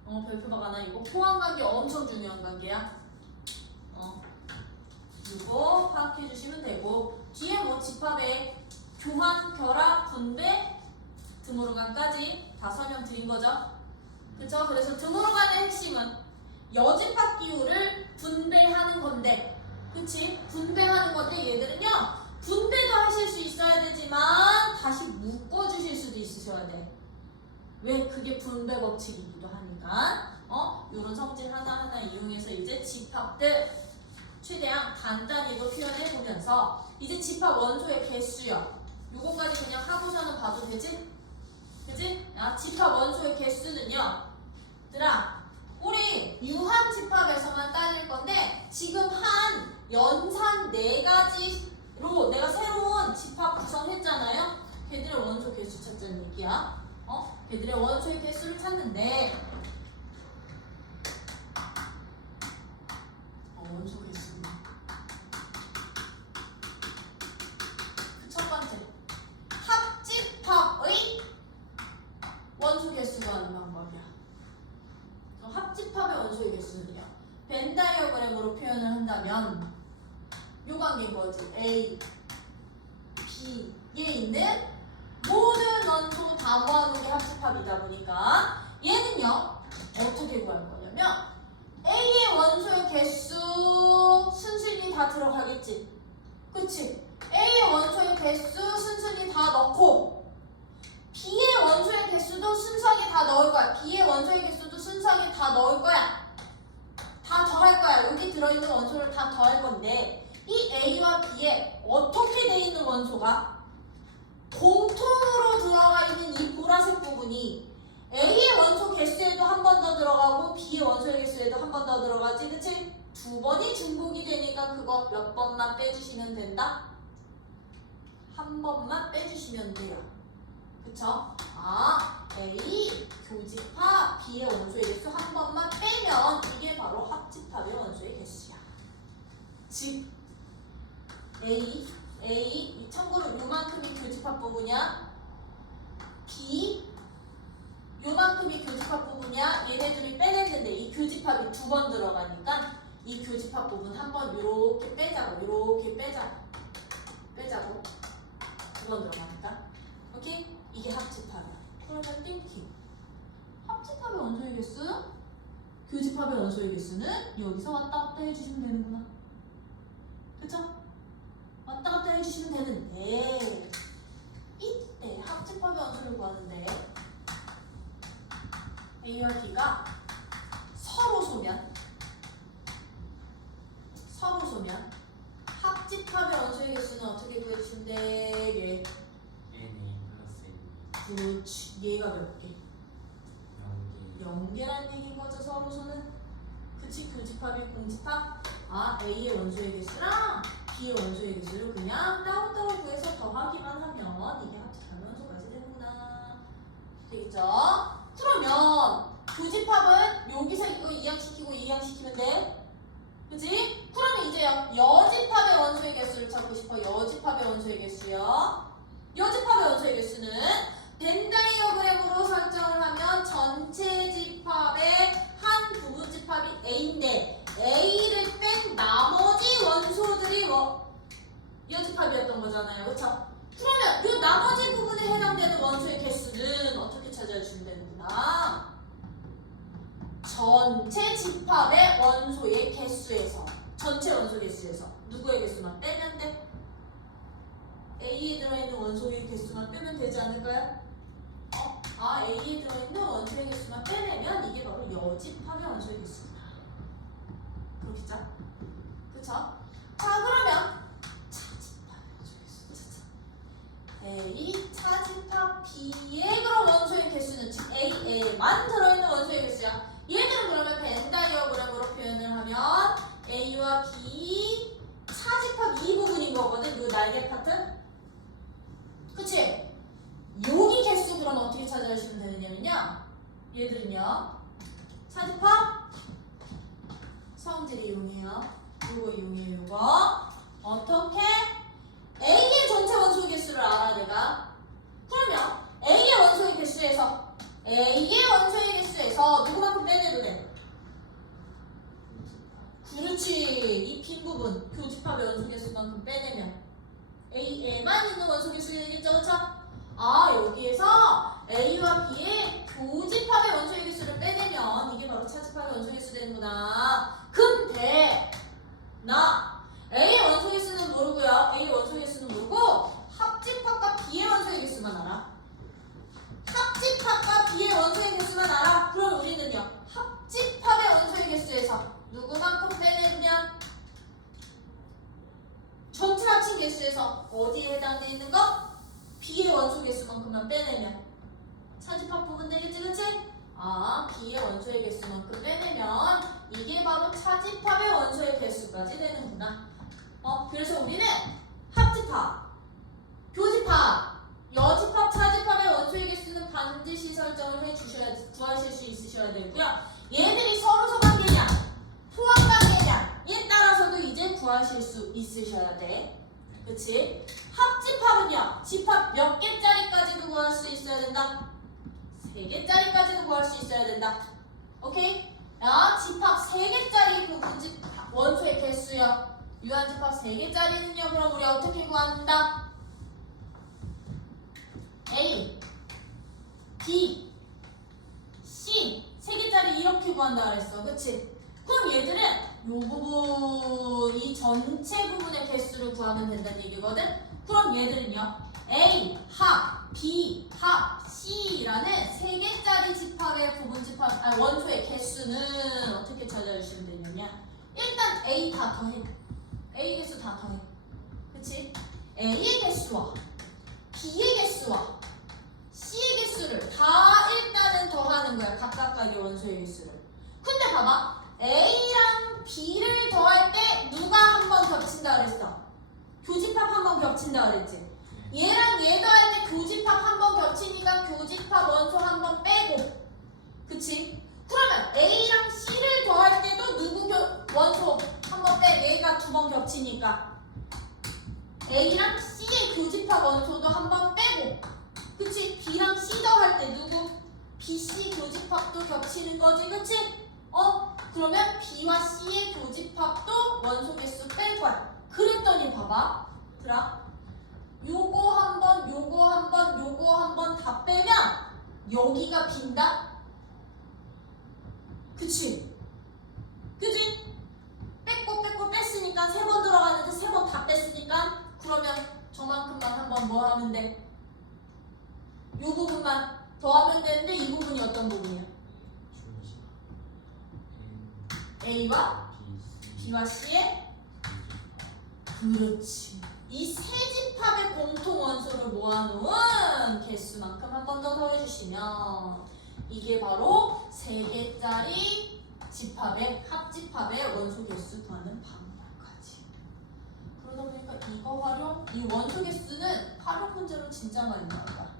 별표가 많아. 이거 포함관계 엄청 중요한 관계야. 이거 파악해 주시면 되고 뒤에 뭐 집합의 교환, 결합, 분배, 드모르간까지 다 설명드린 거죠. 그쵸? 그래서 드모르간의 핵심은 여집합 기호를 분배하는 건데, 그치? 분배하는 건데 얘들은요 분배도 하실 수 있어야 되지만 다시 묶어주실 수도 있으셔야 돼. 왜? 그게 분배 법칙이기도 하니까. 이런 성질 하나하나 이용해서 이제 집합들 최대한 간단히도 표현해 보면서 이제 집합 원소의 개수요. 요거까지 그냥 하고서는 봐도 되지? 그지? 야, 집합 원소의 개수는요. 얘들아, 우리 유한 집합에서만 따질 건데 지금 한 연산 4가지로 내가 새로운 집합 구성했잖아요. 걔들의 원소 개수 찾자는 얘기야. 걔들의 원소의 개수를 찾는데 원소 개수. 그 첫 번째 합집합의 원소 개수가 하는 방법이야. 합집합의 원소의 개수는요. 벤 다이어그램으로 표현을 한다면 요 관계인 거지. A, B에 있는 모든 원소 다 모아놓은 게 합집합이다 보니까 얘는요. 어떻게 구할 거냐면 A의 원소의 개수 순순히 다 들어가겠지. 그치? A의 원소의 개수 순순히 다 넣고 B의 원소의 개수도 순수하게 다 넣을 거야. B의 원소의 개수도 순수하게 다 넣을 거야. 다 더할 거야. 여기 들어있는 원소를 다 더할 건데 이 A와 B에 어떻게 돼 있는 원소가 공통으로 들어가 있는 이 보라색 부분이 A의 원소 개수에도 한 번 더 들어가고 B의 원소의 개수에도 한 번 더 들어가지. 그치? 2번이 중복이 되니까 그거 몇 번만 빼주시면 된다? 한 번만 빼주시면 돼요. 그쵸? A 교집합 B의 원소의 개수 한 번만 빼면 이게 바로 합집합의 원소의 개수야. 즉 A 참고로 요만큼이 교집합 부분이야. B 요만큼이 교집합 부분이야. 얘네들이 빼냈는데 이 교집합이 2번 들어가니까 이 교집합 부분 한 번 요렇게 빼자고. 요렇게 빼자고 2번 들어가니까. 오케이? 이게 합집합이야. 그러면 띵킹. 합집합의 원소의 개수, 교집합의 원소의 개수는 여기서 왔다 갔다 해주시면 되는구나. 그쵸? 왔다 갔다 해주시면 되는데 이때 합집합의 원소를 구하는데 A와 B가 서로 소면 합집합의 원소의 개수는 어떻게 구해주시면 돼? NA 플러스 N 그렇지. 얘가 몇 개? 0개 0개란 얘기인 거죠, 서로소는. 그치? 교집합이 공집합. A의 원소의 개수랑 B의 원소의 개수를 그냥 따로따로 구해서 더하기만 하면 이게 합집합의 원소까지 되는구나. 되겠죠? 그러면 교집합은 여기서 이거 이항시키면 돼. 그치? 그러면 이제 여집합의 원소의 개수를 찾고 싶어. 여집합의 원소의 개수요. 여집합의 원소의 개수는 벤 다이어그램으로 설정을 하면 전체 집합의 한 부분 집합이 A인데 A를 뺀 나머지 원소들이 여집합이었던 거잖아요. 그쵸? 그러면 이 나머지 부분에 해당되는 원소의 개수는 어떻게 찾아주시면 되는구나. 전체 집합의 원소의 개수에서 전체 원소 개수에서 누구의 개수만 빼면 돼? A에 들어있는 원소의 개수만 빼면 되지 않을까요? A에 들어있는 원소의 개수만 빼내면 이게 바로 여집합의 원소의 개수입니다. 그렇겠죠? 그쵸? 자, 그러면 차집합의 원소의 개수 찾자. A 차집합 B의 그런 원소의 개수는 즉 A에만 들어있는 원소의 개수야. 얘들은 그러면 벤 다이어그램으로 표현을 하면 A와 B 차집합 이 부분인 거거든. 이 날개 파트. 그치? 여기 개수 그럼 어떻게 찾아주시면 되느냐면요. 얘들은요. 차집합 성질 이용해요. 요거 이용해요. 요거. 어떻게? A의 전체 원소 개수를 알아 내가. 그러면 A의 원소의 개수에서 누구만큼 빼내도 돼? 그렇지. 이 빈 부분 교집합의 원소 개수만큼 빼내면 A에만 있는 원소 개수가 되겠죠. 그쵸? 여기에서 A와 B의 교집합의 원소의 개수를 빼내면 이게 바로 차집합의 원소 개수 되는구나. 근데 A의 원소 개수는 모르고요. A의 원소 개수는 모르고 합집합과 B의 원소의 개수만 원소 개수에서 어디에 해당되어 있는 거? B의 원소 개수만큼만 빼내면 차집합 부분 되겠지, 그치? 아, B의 원소의 개수만큼 빼내면 이게 바로 차집합의 원소의 개수까지 되는구나. 그래서 우리는 합집합, 교집합, 여집합, 차집합의 원소의 개수는 반드시 설정을 해주셔야, 구하실 수 있으셔야 되고요. 얘들이 서로 관계냐, 포함 관계냐에 따라서도 이제 구하실 수 있으셔야 돼. 그치? 합집합은요, 집합 몇 개짜리까지도 구할 수 있어야 된다? 3개짜리까지도 구할 수 있어야 된다. 오케이? 야, 집합 3개짜리 부분집 원소의 개수요. 유한집합 3개짜리는요, 그럼 우리 어떻게 구한다? A, B, C 3개짜리 이렇게 구한다 그랬어. 그치? 그럼 얘들은 요 부분, 이 전체 부분의 개수를 구하면 된다는 얘기거든? 그럼 얘들은요, A, 합, B, 합, C라는 3개짜리 집합의 부분 집합, 원소의 개수는 어떻게 찾아주시면 되냐면, 일단 A 다 더해. A 개수 다 더해. 그치? A의 개수와 B의 개수와 C의 개수를 다 일단은 더하는 거야. 각각의 원소의 개수를. 근데 봐봐. A랑 B를 더할 때 누가 한 번 겹친다 그랬어? 교집합 한 번 겹친다 그랬지? 얘랑 얘 더할 때 교집합 한 번 겹치니까 교집합 원소 한 번 빼고, 그치? 그러면 A랑 C를 더할 때도 누구 원소 한 번 빼? 얘가 2번 겹치니까 A랑 C의 교집합 원소도 한 번 빼고, 그치? B랑 C 더할 때 누구? B, C 교집합도 겹치는 거지, 그치? 그러면 B와 C의 교집합도 원소 개수 뺄 거야. 그랬더니 봐봐. 들아. 요거 한 번, 요거 한 번, 요거 한 번 다 빼면 여기가 빈다? 그치? 그치? 뺐고 뺐으니까 3번 들어가는데 3번 다 뺐으니까 그러면 저만큼만 한번 뭐 하면 돼? 요 부분만 더하면 되는데 이 부분이 어떤 부분이야? A와 B와 C의 그렇지. 이 세 집합의 공통 원소를 모아놓은 개수만큼 한 번 더 더해주시면 이게 바로 3개짜리 집합의 합집합의 원소 개수 구하는 방법까지. 그러다 보니까 이거 활용, 이 원소 개수는 활용 문제로 진짜 많이 나온다.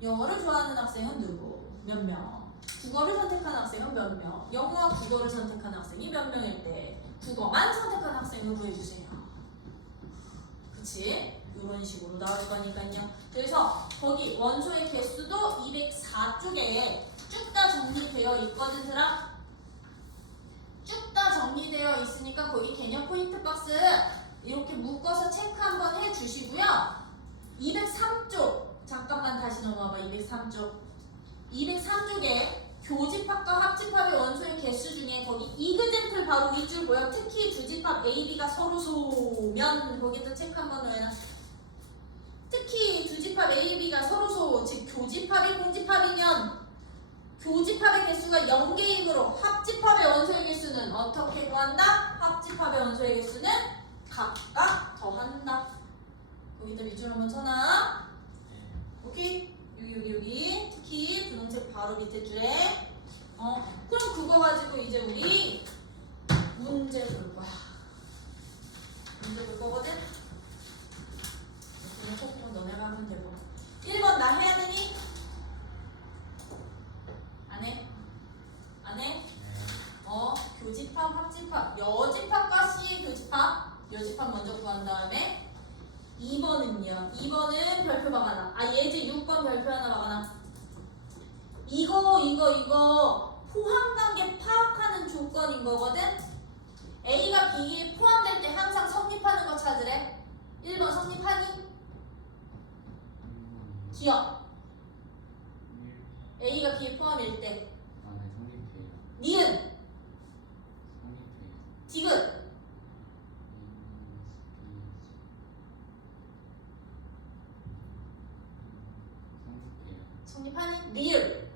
영어를 좋아하는 학생은 누구? 몇 명? 국어를 선택한 학생은 몇 명? 영어와 국어를 선택한 학생이 몇 명일 때 국어만 선택한 학생을 구해주세요. 그치? 이런 식으로 나올 거니까요. 그래서 거기 원소의 개수도 204쪽에 쭉 다 정리되어 있거든요. 쭉 다 정리되어 있으니까 거기 개념 포인트 박스 이렇게 묶어서 체크 한번 해주시고요. 203쪽 잠깐만 다시 넘어와봐. 203쪽 203쪽에 교집합과 합집합의 원소의 개수 중에 거기 이그젠플 바로 윗줄 보여. 특히 두 집합 A, B가 서로 소면 거기도 체크 한번 넣어놔. 특히 두 집합 A, B가 서로 소, 즉 교집합이 공집합이면 교집합의 개수가 0개이므로 합집합의 원소의 개수는 어떻게 구한다? 합집합의 원소의 개수는 각각 더한다. 거기다 윗줄 한번 쳐놔. 오케이? 여기 특히 분홍색 바로 밑에 줄에 그럼 그거 가지고 이제 우리 문제 볼 거야. 문제 볼 거거든? 그냥 꼭 너네가 하면 되고 1번 나 해야 되니? 안 해? 안 해? 교집합, 합집합, 여집합과 C의 교집합 여집합 먼저 구한 다음에 2번은요. 2번은 별표 박아놔. 예제 6번 별표 하나 박아놔. 이거 포함관계 파악하는 조건인 거거든. A가 B에 포함될 때 항상 성립하는 거 찾으래. 1번 성립하니? 기억. A가 B에 포함일 때. 네, 성립해요. 니은. 성립해요. 디귿. 성립하는 리을.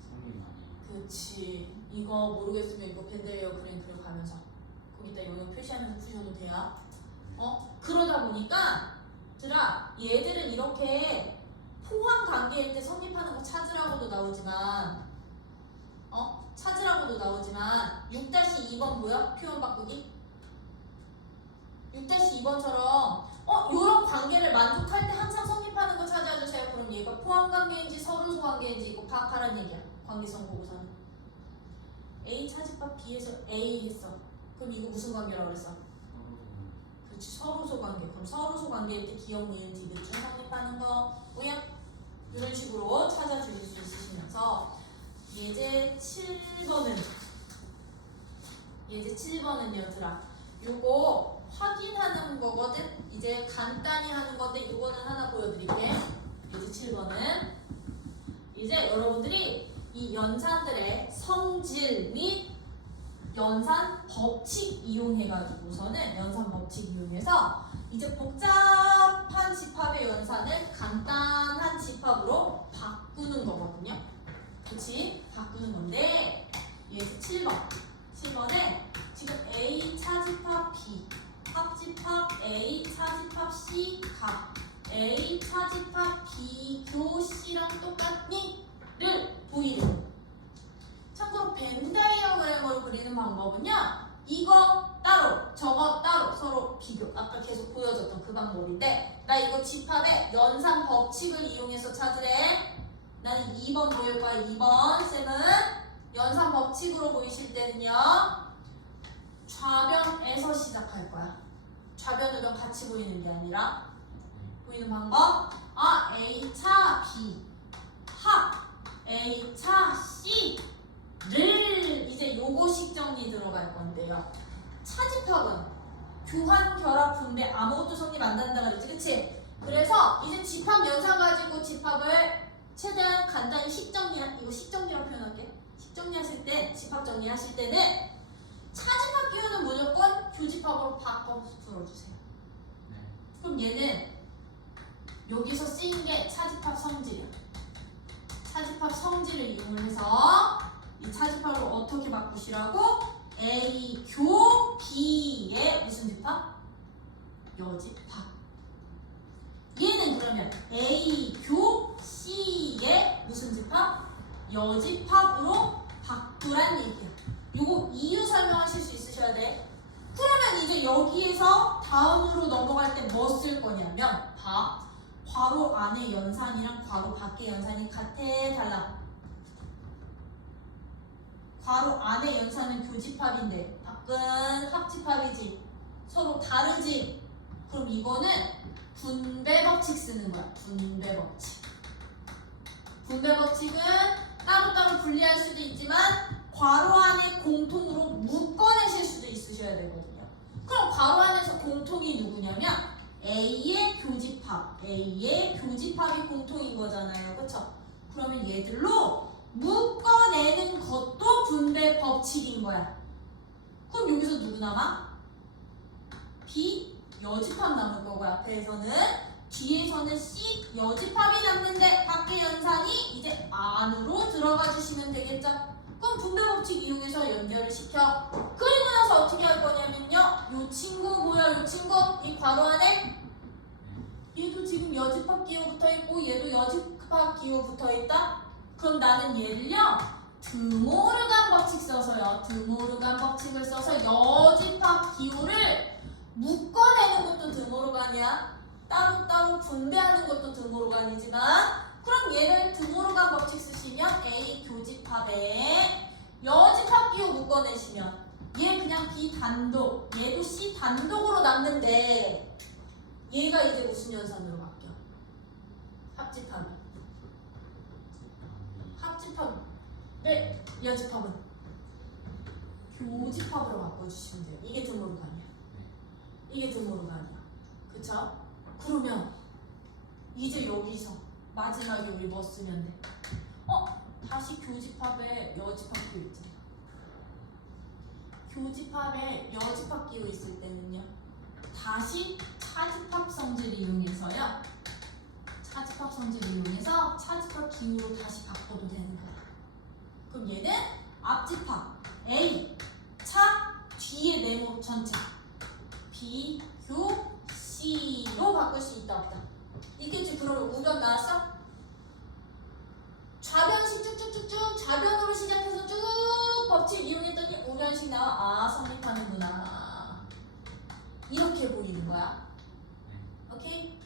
성립 아니에요. 그치. 이거 모르겠으면 이거 벤델리어 그램 그려가면서 거기다 영역 표시하면서 푸셔도 돼요. 그러다 보니까 얘들은 이렇게 포함 관계일 때 성립하는 거 찾으라고도 나오지만 6-2번 보여? 표현 바꾸기? 6-2번처럼 이런 관계를 만족할 때 항상 성립하는 거 찾아야 주세요. 그럼 얘가 포함 관계인지 서른소 관계인지 이거 파악하란 얘기야. 관계성 보고서는. A 차집합 B에서 A 했어. 그럼 이거 무슨 관계라고 그랬어? 그렇지, 서로소 관계. 그럼 서로소 관계일 때 기억, 니은, 디귿 중 성립하는 거 뭐야? 이런 식으로 찾아주실 수 있으시면서 예제 7번은 얘들아 요거 확인하는 거거든. 이제 간단히 하는 건데 요거는 하나 보여드릴게. 예제 7번은 이제 여러분들이 이 연산들의 성질 및 연산 법칙 이용해가지고서는 연산 법칙 이용해서 이제 복잡한 집합의 연산을 간단한 집합으로 바꾸는 거거든요. 그치? 바꾸는 건데 예제 7번에 지금 A 차집합 B 합집합 A 차집합 C 각 A 차집합 B 교 C랑 똑같니? 를 보이려고. 참고로 벤 다이어그램으로 그리는 방법은요, 이거 따로 저거 따로 서로 비교. 아까 계속 보여줬던 그 방법인데 나 이거 집합의 연산 법칙을 이용해서 찾으래. 나는 2번 보일 거야. 2번 쌤은 연산 법칙으로 보이실 때는요 좌변에서 시작할 거야. 좌변 우변 같이 보이는 게 아니라 보이는 방법 A 차 B 합 A 차 C를 이제 요거식 정리 들어갈 건데요. 차집합은 교환, 결합, 분배 아무것도 성립 안 된다 그랬지, 그치? 그래서 이제 집합 연산 가지고 집합을 최대한 간단히 이거 식정리라고 표현할게. 식정리하실 때, 집합 정리하실 때는 차집합 기호는 무조건 교집합으로 바꿔 풀어주세요. 그럼 얘는 여기서 쓰인 게 차집합 성질이야. 차집합 성질을 이용을 해서 이 차집합을 어떻게 바꾸시라고? A 교 B의 무슨 집합? 여집합. 얘는 그러면 A 교 C의 무슨 집합? 여집합으로 바꾸란 얘기야. 요거 이유 설명하실 수 있으셔야 돼. 그러면 이제 여기에서 다음으로 넘어갈 때 뭐 쓸 거냐면 봐. 괄호 안에 연산이랑 괄호 밖에 연산이 같아, 달라? 괄호 안에 연산은 교집합인데 밖은 합집합이지. 서로 다르지. 그럼 이거는 분배 법칙 쓰는 거야. 분배 법칙. 분배 법칙은 따로따로 분리할 수도 있지만 괄호 안에 공통으로 묶어내실 수도 있으셔야 되거든요. 그럼 괄호 안에서 공통이 누구냐면 A의 교집합이 공통인 거잖아요. 그쵸? 그러면 얘들로 묶어내는 것도 분배 법칙인 거야. 그럼 여기서 누구 남아? B 여집합 남을 거고 앞에서는 뒤에서는 C 여집합이 남는데 밖에 연산이 이제 안으로 들어가 주시면 되겠죠? 그럼 분배 법칙 이용해서 연결을 시켜. 그리고 나서 어떻게 할 거냐면요. 요 친구 뭐야? 요 친구 이 괄호 안에 얘도 지금 여집합 기호 붙어 있고 얘도 여집합 기호 붙어 있다. 그럼 나는 얘를요 드모르간 법칙 써서요. 드모르간 법칙을 써서 여집합 기호를 묶어내는 것도 드모르간이야. 따로따로 분배하는 것도 드모르간이지만 그럼 얘를 드모르간 법칙 쓰시면 A 교집합에 여집합 기호 묶어내시면 얘 그냥 B 단독, 얘도 C 단독으로 남는데 얘가 이제 무슨 연산으로 바뀌어? 합집합이. 합집합의 여집합은 교집합으로 바꿔주시면 돼요. 이게 드모르간이야. 이게 드모르간이야. 그쵸? 그러면 이제 여기서 마지막에 우리 뭐 쓰면 돼? 다시 교집합에 여집합 기호 있잖아. 교집합에 여집합 기호 있을 때는요 다시 차집합 성질을 이용해서요 차집합 성질을 이용해서 차집합 기호로 다시 바꿔도 되는 거야. 그럼 얘는 앞집합 A 차 뒤에 네모 전 공식 이용했더니 5년씩 나와. 아, 성립하는구나. 이렇게 보이는 거야. 오케이?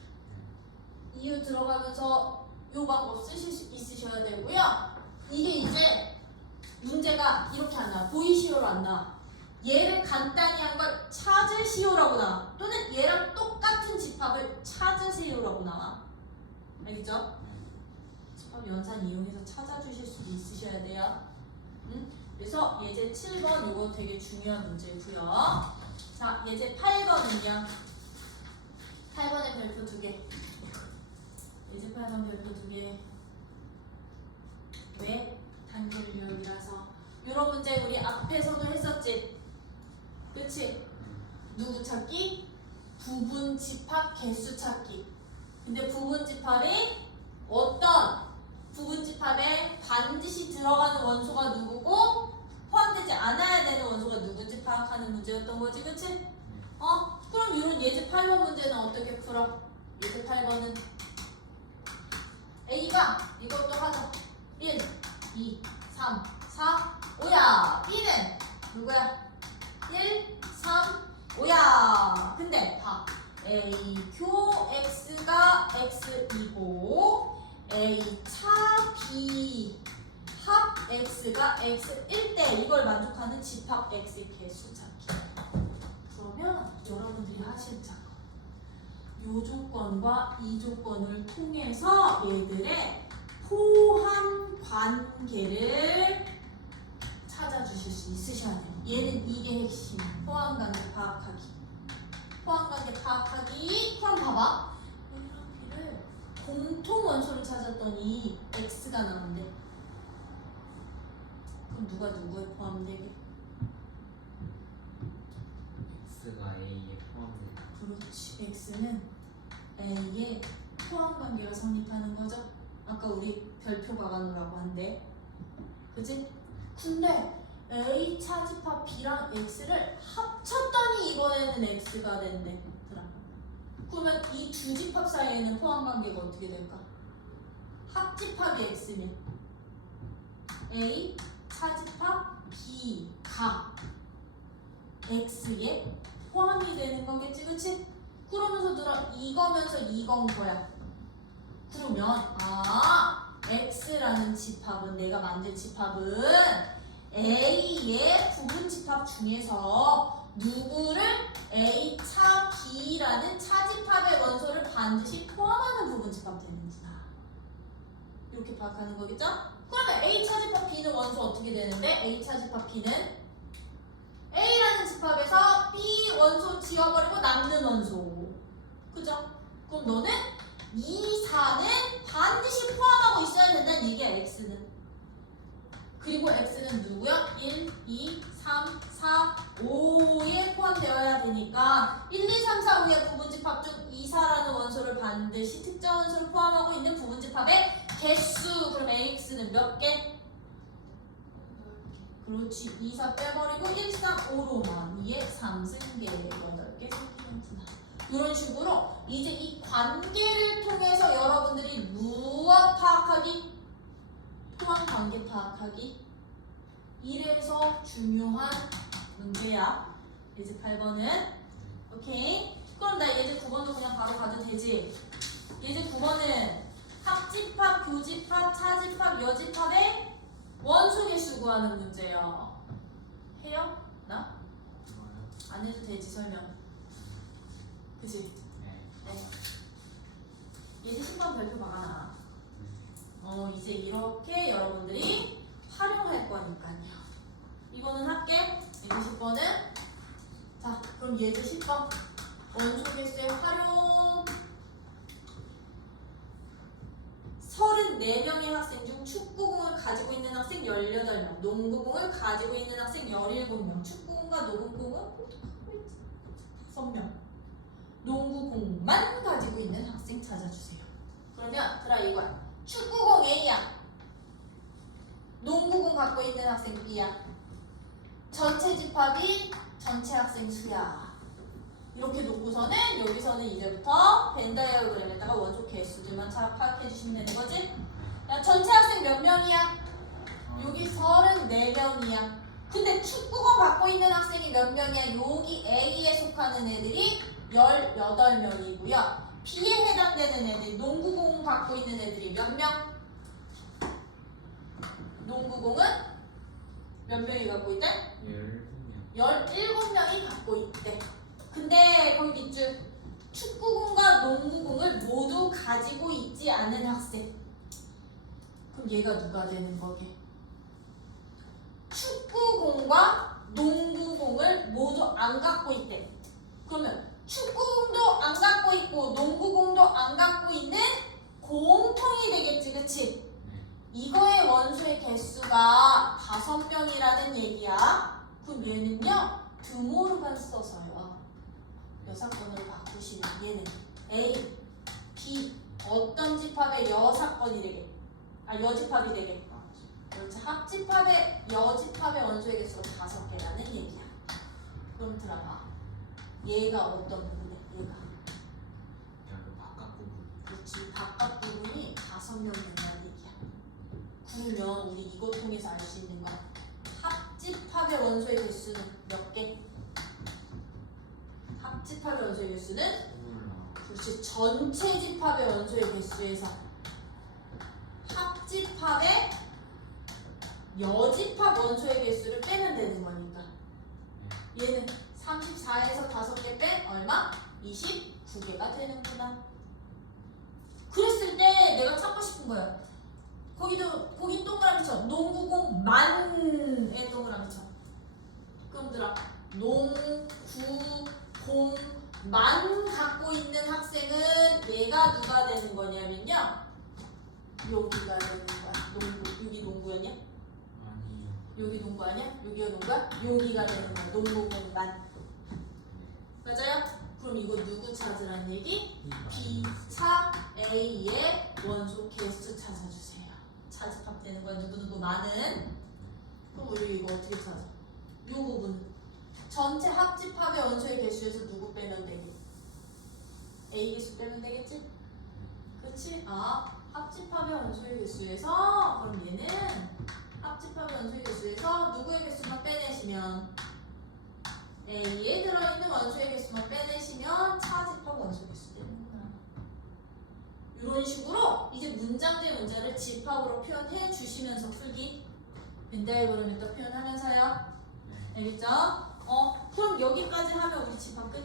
이유 들어가면서 요 방법 쓰실 수 있으셔야 되고요. 이게 이제 문제가 이렇게 안 나와. 보이시오로 안 나와. 얘를 간단히 한 걸 찾으시오라고 나와. 또는 얘랑 똑같은 집합을 찾으세요라고 나와. 알겠죠? 집합 연산 이용해서 찾아주실 수도 있으셔야 돼요. 그래서 예제 7번 이거 되게 중요한 문제고요. 자, 예제 8번은요. 8번에 별표 2개. 예제 8번 별표 2개. 왜? 단결 유형이라서. 이런 문제 우리 앞에서도 했었지. 그치? 누구 찾기? 부분 집합 개수 찾기. 근데 부분 집합이 어떤 부분 집합에 반드시 들어가는 원소가 누구고 포함되지 않아야 되는 원소가 누군지 파악하는 문제였던 거지, 그치? 그럼 이런 예제 8번 문제는 어떻게 풀어? 예제 8번은 A가 이것도 하자. 1, 2, 3, 4, 5야. B는 누구야? 1, 3, 5야. 근데 봐. A 교 X가 X이고 A 차 B 합 X가 X1 대 이걸 만족하는 집합 X의 개수 찾기. 그러면 여러분들이 하실 작업 요 조건과 이 조건을 통해서 얘들의 포함 관계를 찾아주실 수 있으셔야 돼요. 얘는 이게 핵심. 포함 관계 파악하기. 포함 관계 파악하기. 그럼 봐봐. A랑 B를 공통 원소를 찾았더니 X가 나온대. 그럼 누가 누구에 포함되게? X가 A에 포함됩니다. 그렇지. X는 A의 포함 관계가 성립하는 거죠. 아까 우리 별표 박아놓으라고 한대. 그치? 근데 A 차집합 B랑 X를 합쳤더니 이번에는 X가 된대. 그러면 이 두 집합 사이에는 포함 관계가 어떻게 될까? 합집합이 X면 A 차집합 B가 X에 포함이 되는 거겠지, 그치? 그러면서 들어 이거면서 이건 거야. 그러면 X라는 집합은 내가 만든 집합은 A의 부분 집합 중에서 누구를 A 차 B라는 차집합의 원소를 반드시 포함하는 부분 집합 되는구나. 이렇게 파악하는 거겠죠? 그러면 A 차집합 B는 원소 어떻게 되는데? A 차집합 B는 A라는 집합에서 B 원소 지워버리고 남는 원소. 그죠? 그럼 너는 2, 4는 반드시 포함하고 있어야 된다는 얘기야, X는. 그리고 X는 누구야? 1, 2, 3, 4, 5에 포함되어야 되니까 1, 2, 3, 4, 5의 부분집합 중 2, 4라는 원소를 반드시 특정 원소를 포함하고 있는 부분집합의 개수. 그럼 AX는 몇 개? 그렇지. 2, 4 빼버리고 1, 3, 5로만 2의 3승계 8개 생기는구나. 이런 식으로 이제 이 관계를 통해서 여러분들이 무엇 파악하기? 포함 관계 파악하기. 이래서 중요한 문제야. 예제 8번은. 오케이. 그럼 나 예제 9번도 그냥 바로 가도 되지. 예제 9번은 합집합, 교집합, 차집합, 여집합의 원소 개수 구하는 문제요. 해요? 나? 안 해도 되지, 설명. 그치? 네. 예제 10번 별표 박아놔. 이제 이렇게 여러분들이 활용할 거니까요. 이거는 할게. 예제 10번은 자, 그럼 예제 10번 원소 개수의 활용. 34명의 학생 중 축구공을 가지고 있는 학생 18명, 농구공을 가지고 있는 학생 17명. 축구공과 농구공은 5명. 농구공만 가지고 있는 학생 찾아주세요. 그러면 들아 이거야. 축구공 A야. 농구공 갖고 있는 학생 B야. 전체 집합이 전체 학생 수야. 이렇게 놓고서는 여기서는 이제부터 벤 다이어그램에다가 원소 개수들만 파악해 주시면 되는 거지? 야, 전체 학생 몇 명이야? 여기 34명이야. 근데 축구공 갖고 있는 학생이 몇 명이야? 여기 A에 속하는 애들이 18명이고요. B에 해당되는 애들, 농구공 갖고 있는 애들이 몇 명? 농구공은 몇 명이 갖고 있대? 12명. 17명이 갖고 있대. 근데 거기 있죠. 축구공과 농구공을 모두 가지고 있지 않은 학생. 그럼 얘가 누가 되는 거게? 축구공과 농구공을 모두 안 갖고 있대. 그러면 축구공도 안 갖고 있고 농구공도 안 갖고 있는 공통이 되겠지, 그치? 이거의 원소의 개수가 5명이라는 얘기야. 그럼 얘는요, 드모르간 써서요. 여사건으로 바꾸시면 얘는 A, B, 어떤 집합의 여사건이 되게, 여집합이 되게. 그렇지, 합집합의 여집합의 원소의 개수가 5개라는 얘기야. 그럼 들어봐. 얘가 어떤 부분이야? 얘가. 그 바깥 부분. 그렇지, 바깥 부분이 5명 된다는 얘기야. 그러면 우리 이것 통해서 알 수 있는 거야. 합집합의 원소의 개수는 몇 개? 합집합의 원소의 개수는? 그렇지, 전체 집합의 원소의 개수에서 합집합의 여집합 원소의 개수를 빼면 되는 거니까 얘는 34에서 5개 빼 얼마? 29개가 되는구나. 그랬을 때 내가 찾고 싶은 거야. 거긴 동그라미 쳐. 농구공 만의 동그라미 쳐. 그럼 들아, 농구공 만 갖고 있는 학생은 얘가 누가 되는 거냐면요, 여기가 되는 거야. 여기 농구였냐? 아니요. 여기 농구 아니야? 여기가 농구야? 여기가 되는 거야. 농구공만. 맞아요? 그럼 이거 누구 찾으란 얘기? B차 A의 원소 개수 찾아주세요. 차집합 되는 거야. 누구누구 많은. 그럼 우리 이거 어떻게 찾아? 이 부분 전체 합집합의 원소의 개수에서 누구 빼면 되니? A 개수 빼면 되겠지? 그치? 합집합의 원소의 개수에서, 그럼 얘는 합집합의 원소의 개수에서 누구의 개수만 빼내시면, A에 들어있는 원소의 개수만 빼내시면 차집합 원소의 개수 되는 거야. 이런 식으로 이제 문장 대 문장을 집합으로 표현해 주시면서 풀기. 벤다이브로미터 표현하면서요. 알겠죠? 그럼 여기까지 하면 우리 집합 끝이